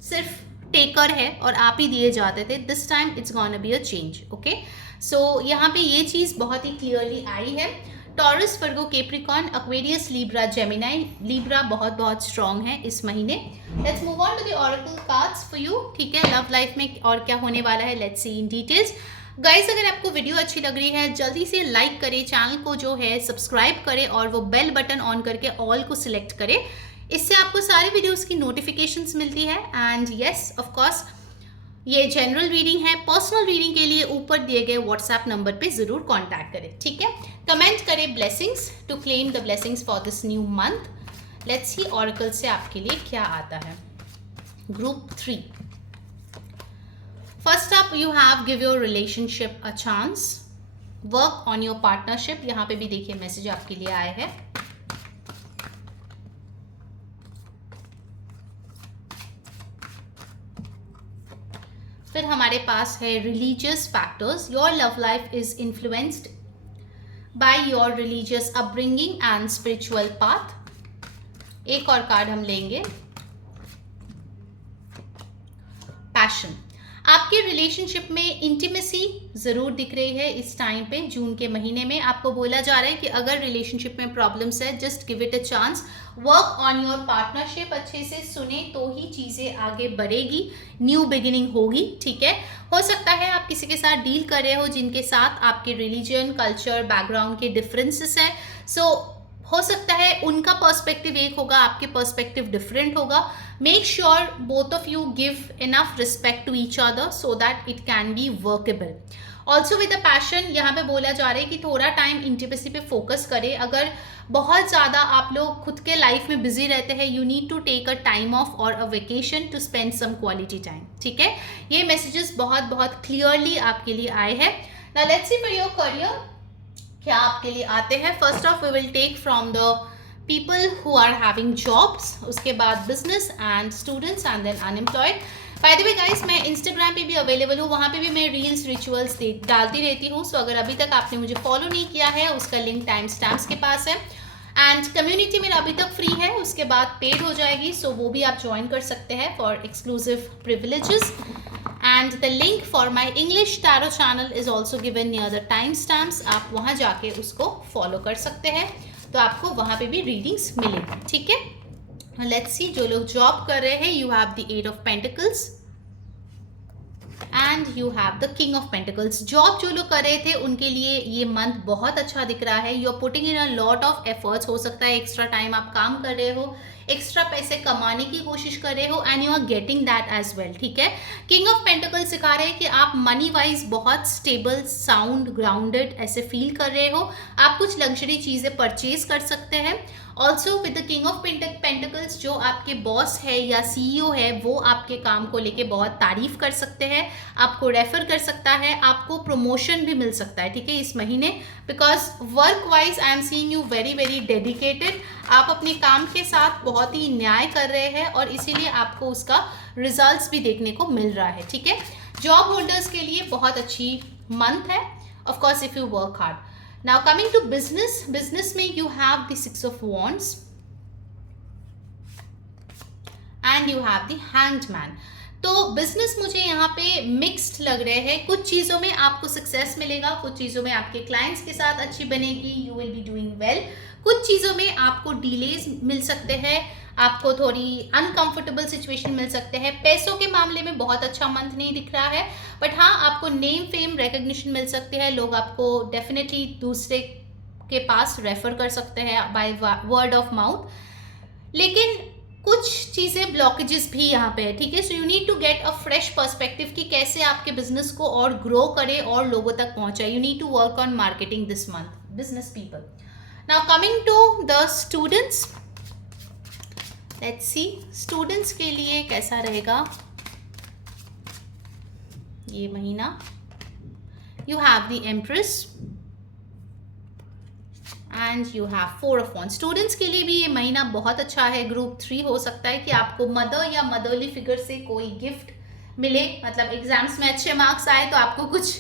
सिर्फ टेकर है और आप ही दिए जाते थे, this time it's gonna be a change, okay. So यहाँ पे ये चीज़ बहुत ही क्लियरली आई है। Taurus, Virgo, Capricorn, Aquarius, Libra, Gemini. Libra बहुत बहुत स्ट्रॉन्ग है इस महीने। Let's move on to the oracle cards for you, ठीक है। लव लाइफ में और क्या होने वाला है, let's C in details. Guys, अगर आपको वीडियो अच्छी लग रही है जल्दी से लाइक करें, चैनल को जो है सब्सक्राइब करें और वो बेल बटन ऑन करके ऑल को सिलेक्ट करें। इससे आपको सारे वीडियोस की नोटिफिकेशंस मिलती है। एंड यस, ऑफ कोर्स ये जनरल रीडिंग है। पर्सनल रीडिंग के लिए ऊपर दिए गए व्हाट्सएप नंबर पे ज़रूर कॉन्टैक्ट करें, ठीक है। कमेंट करें blessings to claim the blessings for this new month. Let's see oracle से आपके लिए क्या आता है। Group 3, first up you have give your relationship a chance, work on your partnership. यहाँ पे भी देखिए मैसेज आपके लिए आए हैं। फिर हमारे पास है religious factors, your love life is influenced by your religious upbringing and spiritual path. एक और कार्ड हम लेंगे, पैशन। आपके रिलेशनशिप में इंटीमेसी ज़रूर दिख रही है इस टाइम पे, जून के महीने में। आपको बोला जा रहा है कि अगर रिलेशनशिप में प्रॉब्लम्स है, just give it a chance, work on your partnership, अच्छे से सुने तो ही चीज़ें आगे बढ़ेगी, न्यू बिगिनिंग होगी, ठीक है। हो सकता है आप किसी के साथ डील कर रहे हो जिनके साथ आपके रिलीजन, कल्चर, बैकग्राउंड के डिफरेंसेस हैं। सो हो सकता है उनका पर्सपेक्टिव एक होगा, आपके पर्सपेक्टिव डिफरेंट होगा। Make sure both of you give enough respect to each other so that it can be workable. Also with a passion, यहाँ पे बोला जा रहा है कि थोड़ा टाइम इंटीमेसी पे फोकस करें। अगर बहुत ज़्यादा आप लोग खुद के लाइफ में बिजी रहते हैं, you need to take a time off और a vacation to spend some quality time, ठीक है। ये मैसेजेस बहुत बहुत क्लियरली आपके लिए आए हैं। Now let's see for your career क्या आपके लिए आते हैं। First of we will take from the people who are having jobs, उसके बाद business and students and then unemployed. By the way guys, मैं इंस्टाग्राम पे भी अवेलेबल हूँ, वहाँ पे भी मैं रील्स, रिचुअल्स डालती रहती हूँ। सो अगर अभी तक आपने मुझे फॉलो नहीं किया है, उसका लिंक टाइम स्टैम्प्स के पास है। एंड कम्युनिटी मेरा अभी तक फ्री है, उसके बाद पेड हो जाएगी, सो वो भी आप ज्वाइन कर सकते हैं for exclusive privileges. And the link for my English Tarot channel is also given near the timestamps. आप वहाँ जाके उसको फॉलो कर सकते हैं, तो आपको वहाँ पे भी रीडिंग्स मिलेंगी, ठीक है। लेट्स सी, जो लोग जॉब कर रहे हैं, you have the 8 of pentacles and you have the king of pentacles. Job जो लोग कर रहे थे उनके लिए ये मंथ बहुत अच्छा दिख रहा है। You are putting in a lot of efforts. हो सकता है एक्स्ट्रा टाइम आप काम कर रहे हो, एक्स्ट्रा पैसे कमाने की कोशिश कर रहे हो, and you are getting that as well, ठीक है। किंग ऑफ पेंटिकल्स सिखा रहे हैं कि आप मनी वाइज बहुत स्टेबल, साउंड, ग्राउंडेड ऐसे फील कर रहे हो। आप कुछ लग्जरी चीज़ें परचेज कर सकते हैं। Also with the king of pentacles, जो आपके बॉस है या सीईओ है, वो आपके काम को लेके बहुत तारीफ कर सकते हैं, आपको रेफर कर सकता है, आपको प्रमोशन भी मिल सकता है, ठीक है, इस महीने। Because work wise I am seeing you very very dedicated. आप अपने काम के साथ बहुत बहुत ही न्याय कर रहे हैं और इसीलिए आपको उसका रिजल्ट्स भी देखने को मिल रहा है, ठीक है। जॉब होल्डर्स के लिए बहुत अच्छी मंथ है, of course if you work hard. Now coming to business, business में you have the 6 of wands and you have the hanged man. तो बिजनेस मुझे यहाँ पे मिक्स्ड लग रहे हैं, कुछ चीज़ों में आपको सक्सेस मिलेगा, कुछ चीज़ों में आपके क्लाइंट्स के साथ अच्छी बनेगी, you will be doing well. कुछ चीज़ों में आपको डिलेज मिल सकते हैं, आपको थोड़ी अनकंफर्टेबल सिचुएशन मिल सकते हैं। पैसों के मामले में बहुत अच्छा मंथ नहीं दिख रहा है, बट हाँ आपको नेम फेम रिकग्निशन मिल सकते हैं, लोग आपको डेफिनेटली दूसरे के पास रेफर कर सकते हैं बाय वर्ड ऑफ माउथ। लेकिन कुछ चीज़ें ब्लॉकेजेस भी यहाँ पे है, ठीक है। So you need to get a fresh perspective कि कैसे आपके बिजनेस को और ग्रो करे और लोगों तक पहुँचाए। You need to work on marketing this month, business people. Now coming to the students, let's see students के लिए कैसा रहेगा ये महीना। You have the empress and you have 4 of wands। Students के लिए भी ये महीना बहुत अच्छा है। ग्रुप 3 हो सकता है कि आपको मदर या मदरली फिगर से कोई गिफ्ट मिले, मतलब एग्जाम्स में अच्छे मार्क्स आए तो आपको कुछ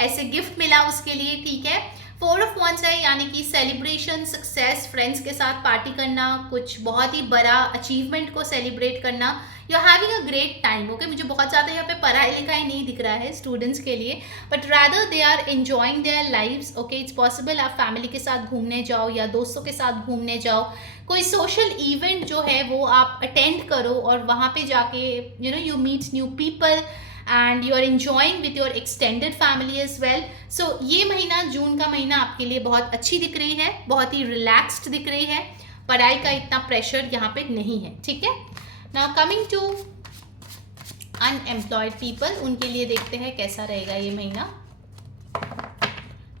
ऐसे गिफ्ट मिला उसके लिए, ठीक है। 4 ऑफ wands है, यानी कि सेलिब्रेशन, सक्सेस, फ्रेंड्स के साथ पार्टी करना, कुछ बहुत ही बड़ा अचीवमेंट को सेलिब्रेट करना। You are having a great time, okay. मुझे बहुत ज़्यादा यहाँ पे पढ़ाई लिखाई नहीं दिख रहा है स्टूडेंट्स के लिए, but rather they are enjoying their lives, okay. It's possible आप फैमिली के साथ घूमने जाओ या दोस्तों के साथ घूमने जाओ, कोई सोशल इवेंट जो है वो आप अटेंड करो और वहाँ पे जाके you meet new people and you are enjoying with your extended family as well. So ये महीना, जून का महीना आपके लिए बहुत अच्छी दिख रही है, बहुत ही रिलैक्स्ड दिख रही है, पढ़ाई का इतना प्रेशर यहाँ पे नहीं है, ठीक है। Now coming to unemployed people, उनके लिए देखते हैं कैसा रहेगा ये महीना।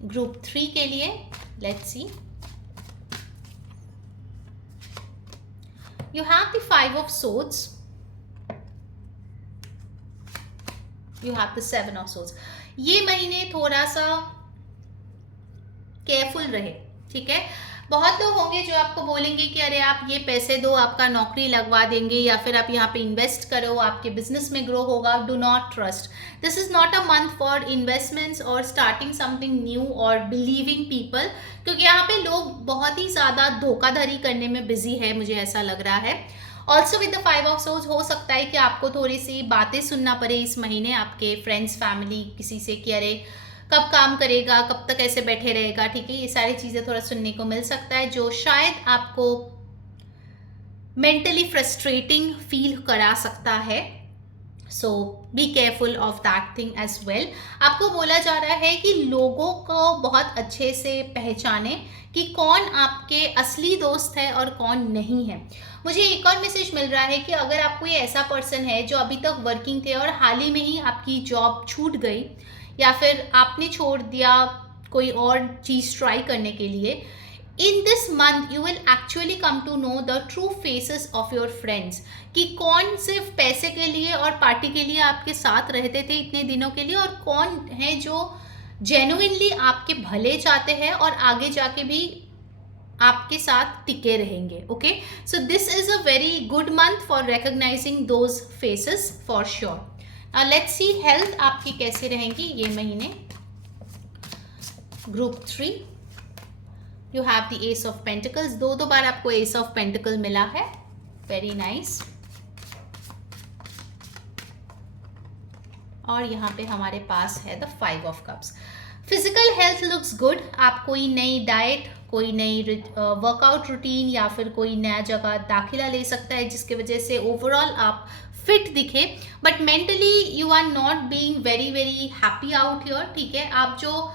ग्रुप 3 के लिए let's see, you have the 5 of swords, you have the 7 of swords। ये महीने थोड़ा सा केयरफुल रहे, ठीक है। बहुत लोग होंगे जो आपको बोलेंगे कि अरे आप ये पैसे दो, आपका नौकरी लगवा देंगे, या फिर आप यहाँ पे इन्वेस्ट करो, आपके बिजनेस में ग्रो होगा। Do not trust, this is not a month for investments और स्टार्टिंग समथिंग न्यू और बिलीविंग पीपल, क्योंकि यहाँ पे लोग बहुत ही ज़्यादा धोखाधड़ी करने में बिजी है, मुझे ऐसा लग रहा है। Also with the 5 of swords हो सकता है कि आपको थोड़ी सी बातें सुनना पड़े इस महीने आपके फ्रेंड्स, फैमिली, किसी से कि अरे कब काम करेगा, कब तक ऐसे बैठे रहेगा, ठीक है। ये सारी चीज़ें थोड़ा सुनने को मिल सकता है जो शायद आपको मेंटली फ्रस्ट्रेटिंग फील करा सकता है। So be careful of that thing as well. आपको बोला जा रहा है कि लोगों को बहुत अच्छे से पहचाने कि कौन आपके असली दोस्त है और कौन नहीं है। मुझे एक और मैसेज मिल रहा है कि अगर आप कोई ऐसा पर्सन है जो अभी तक वर्किंग थे और हाल ही में ही आपकी जॉब छूट गई या फिर आपने छोड़ दिया कोई और चीज़ ट्राई करने के लिए, in this month you will actually come to know the true faces of your friends, कि कौन सिर्फ पैसे के लिए और पार्टी के लिए आपके साथ रहते थे इतने दिनों के लिए और कौन है जो जेन्युइनली आपके भले चाहते हैं और आगे जाके भी आपके साथ टिके रहेंगे, okay. So this is a very good month for recognising those faces for sure. Let's see health आपकी कैसे रहेंगी ये महीने। Group 3, you have the S of pentacles, दो बार आपको एस ऑफ पेंटिकल मिला है, वेरी नाइस। और यहाँ पे हमारे पास है the 5 of cups. Physical health looks good, आप कोई नई डाइट, कोई नई वर्कआउट रूटीन या फिर कोई नया जगह दाखिला ले सकता है जिसकी वजह से ओवरऑल आप फिट दिखे, but mentally you are not being very very happy out here, ठीक है। आप जो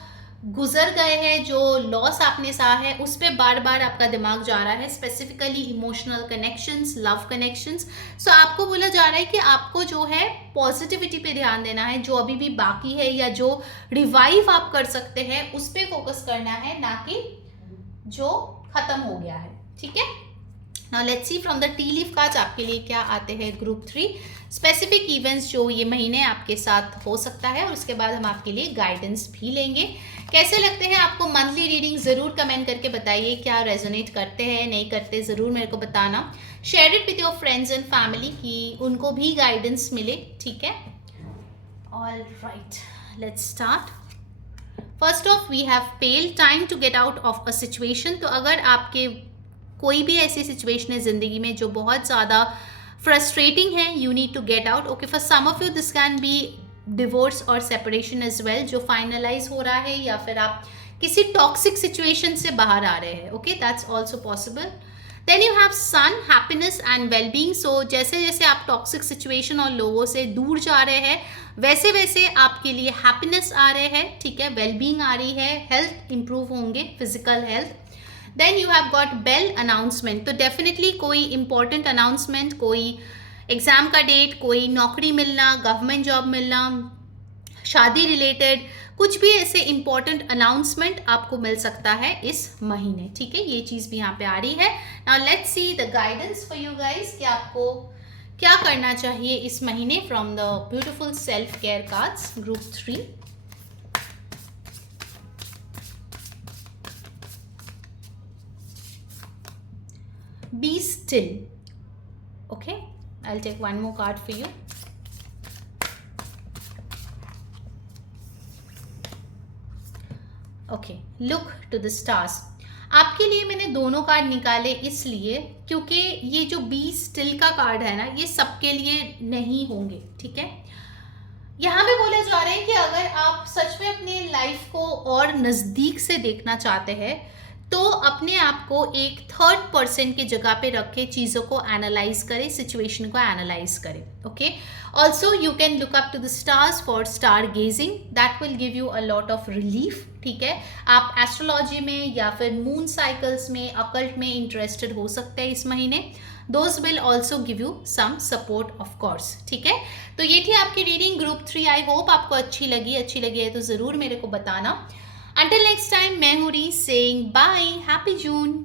गुजर गए हैं, जो लॉस आपने सहा है, उस पर बार बार आपका दिमाग जा रहा है, specifically emotional connections, love connections. So आपको बोला जा रहा है कि आपको जो है पॉजिटिविटी पे ध्यान देना है, जो अभी भी बाकी है या जो रिवाइव आप कर सकते हैं उस पर फोकस करना है, ना कि जो खत्म हो गया है, ठीक है। Now let's see from the tea leaf cards आपके लिए क्या आते हैं ग्रुप 3 स्पेसिफिक इवेंट्स जो ये महीने आपके साथ हो सकता है, और उसके बाद हम आपके लिए गाइडेंस भी लेंगे। कैसे लगते हैं आपको मंथली रीडिंग, ज़रूर कमेंट करके बताइए। क्या रेजोनेट करते हैं नहीं करते, ज़रूर मेरे को बताना। Share it with your friends and family कि उनको भी गाइडेंस मिले, ठीक है। All right, let's start. First of we have pale, time to get out of a situation. तो अगर आपके कोई भी ऐसी सिचुएशन है ज़िंदगी में जो बहुत ज़्यादा फ्रस्ट्रेटिंग है, you need to get out. Okay, for some of you this can be divorce और सेपरेशन एज वेल, जो फाइनलाइज हो रहा है, या फिर आप किसी टॉक्सिक सिचुएशन से बाहर आ रहे हैं। Okay, that's also possible. Then you have sun, happiness and wellbeing. So जैसे जैसे आप टॉक्सिक सिचुएशन और लोगों से दूर जा रहे हैं, वैसे वैसे आपके लिए हैप्पीनेस आ रहे हैं, ठीक है, वेलबींग आ रही है, हेल्थ इंप्रूव होंगे, physical health. Then you have got bell, announcement. तो डेफिनेटली कोई इंपॉर्टेंट अनाउंसमेंट, कोई एग्जाम का डेट, कोई नौकरी मिलना, गवर्नमेंट जॉब मिलना, शादी रिलेटेड कुछ भी ऐसे इंपॉर्टेंट अनाउंसमेंट आपको मिल सकता है इस महीने, ठीक है। ये चीज़ भी यहाँ पे आ रही है। Now let's see the guidance for you guys कि आपको क्या करना चाहिए इस महीने from the beautiful self care cards group 3। Be still. Okay, I'll take one more card for you. Okay, look to the stars. आपके लिए मैंने दोनों कार्ड निकाले इसलिए क्योंकि ये जो बी स्टिल का कार्ड है ना, ये सबके लिए नहीं होंगे, ठीक है। यहाँ पे बोले जा रहे हैं कि अगर आप सच में अपने लाइफ को और नज़दीक से देखना चाहते हैं तो अपने आप को एक थर्ड पर्सन की जगह पे रख के चीज़ों को एनालाइज करें, सिचुएशन को एनालाइज करें। Okay, also you can look up to the stars for star gazing, that will give you a lot of relief, ठीक है। आप एस्ट्रोलॉजी में या फिर मून साइकिल्स में, अकल्ट में इंटरेस्टेड हो सकते हैं इस महीने। Those will also give you some support of course, ठीक है। तो ये थी आपकी रीडिंग ग्रुप 3। आई होप आपको अच्छी लगी है तो ज़रूर मेरे को बताना। Until next time, मैं हूँ री saying bye, happy June।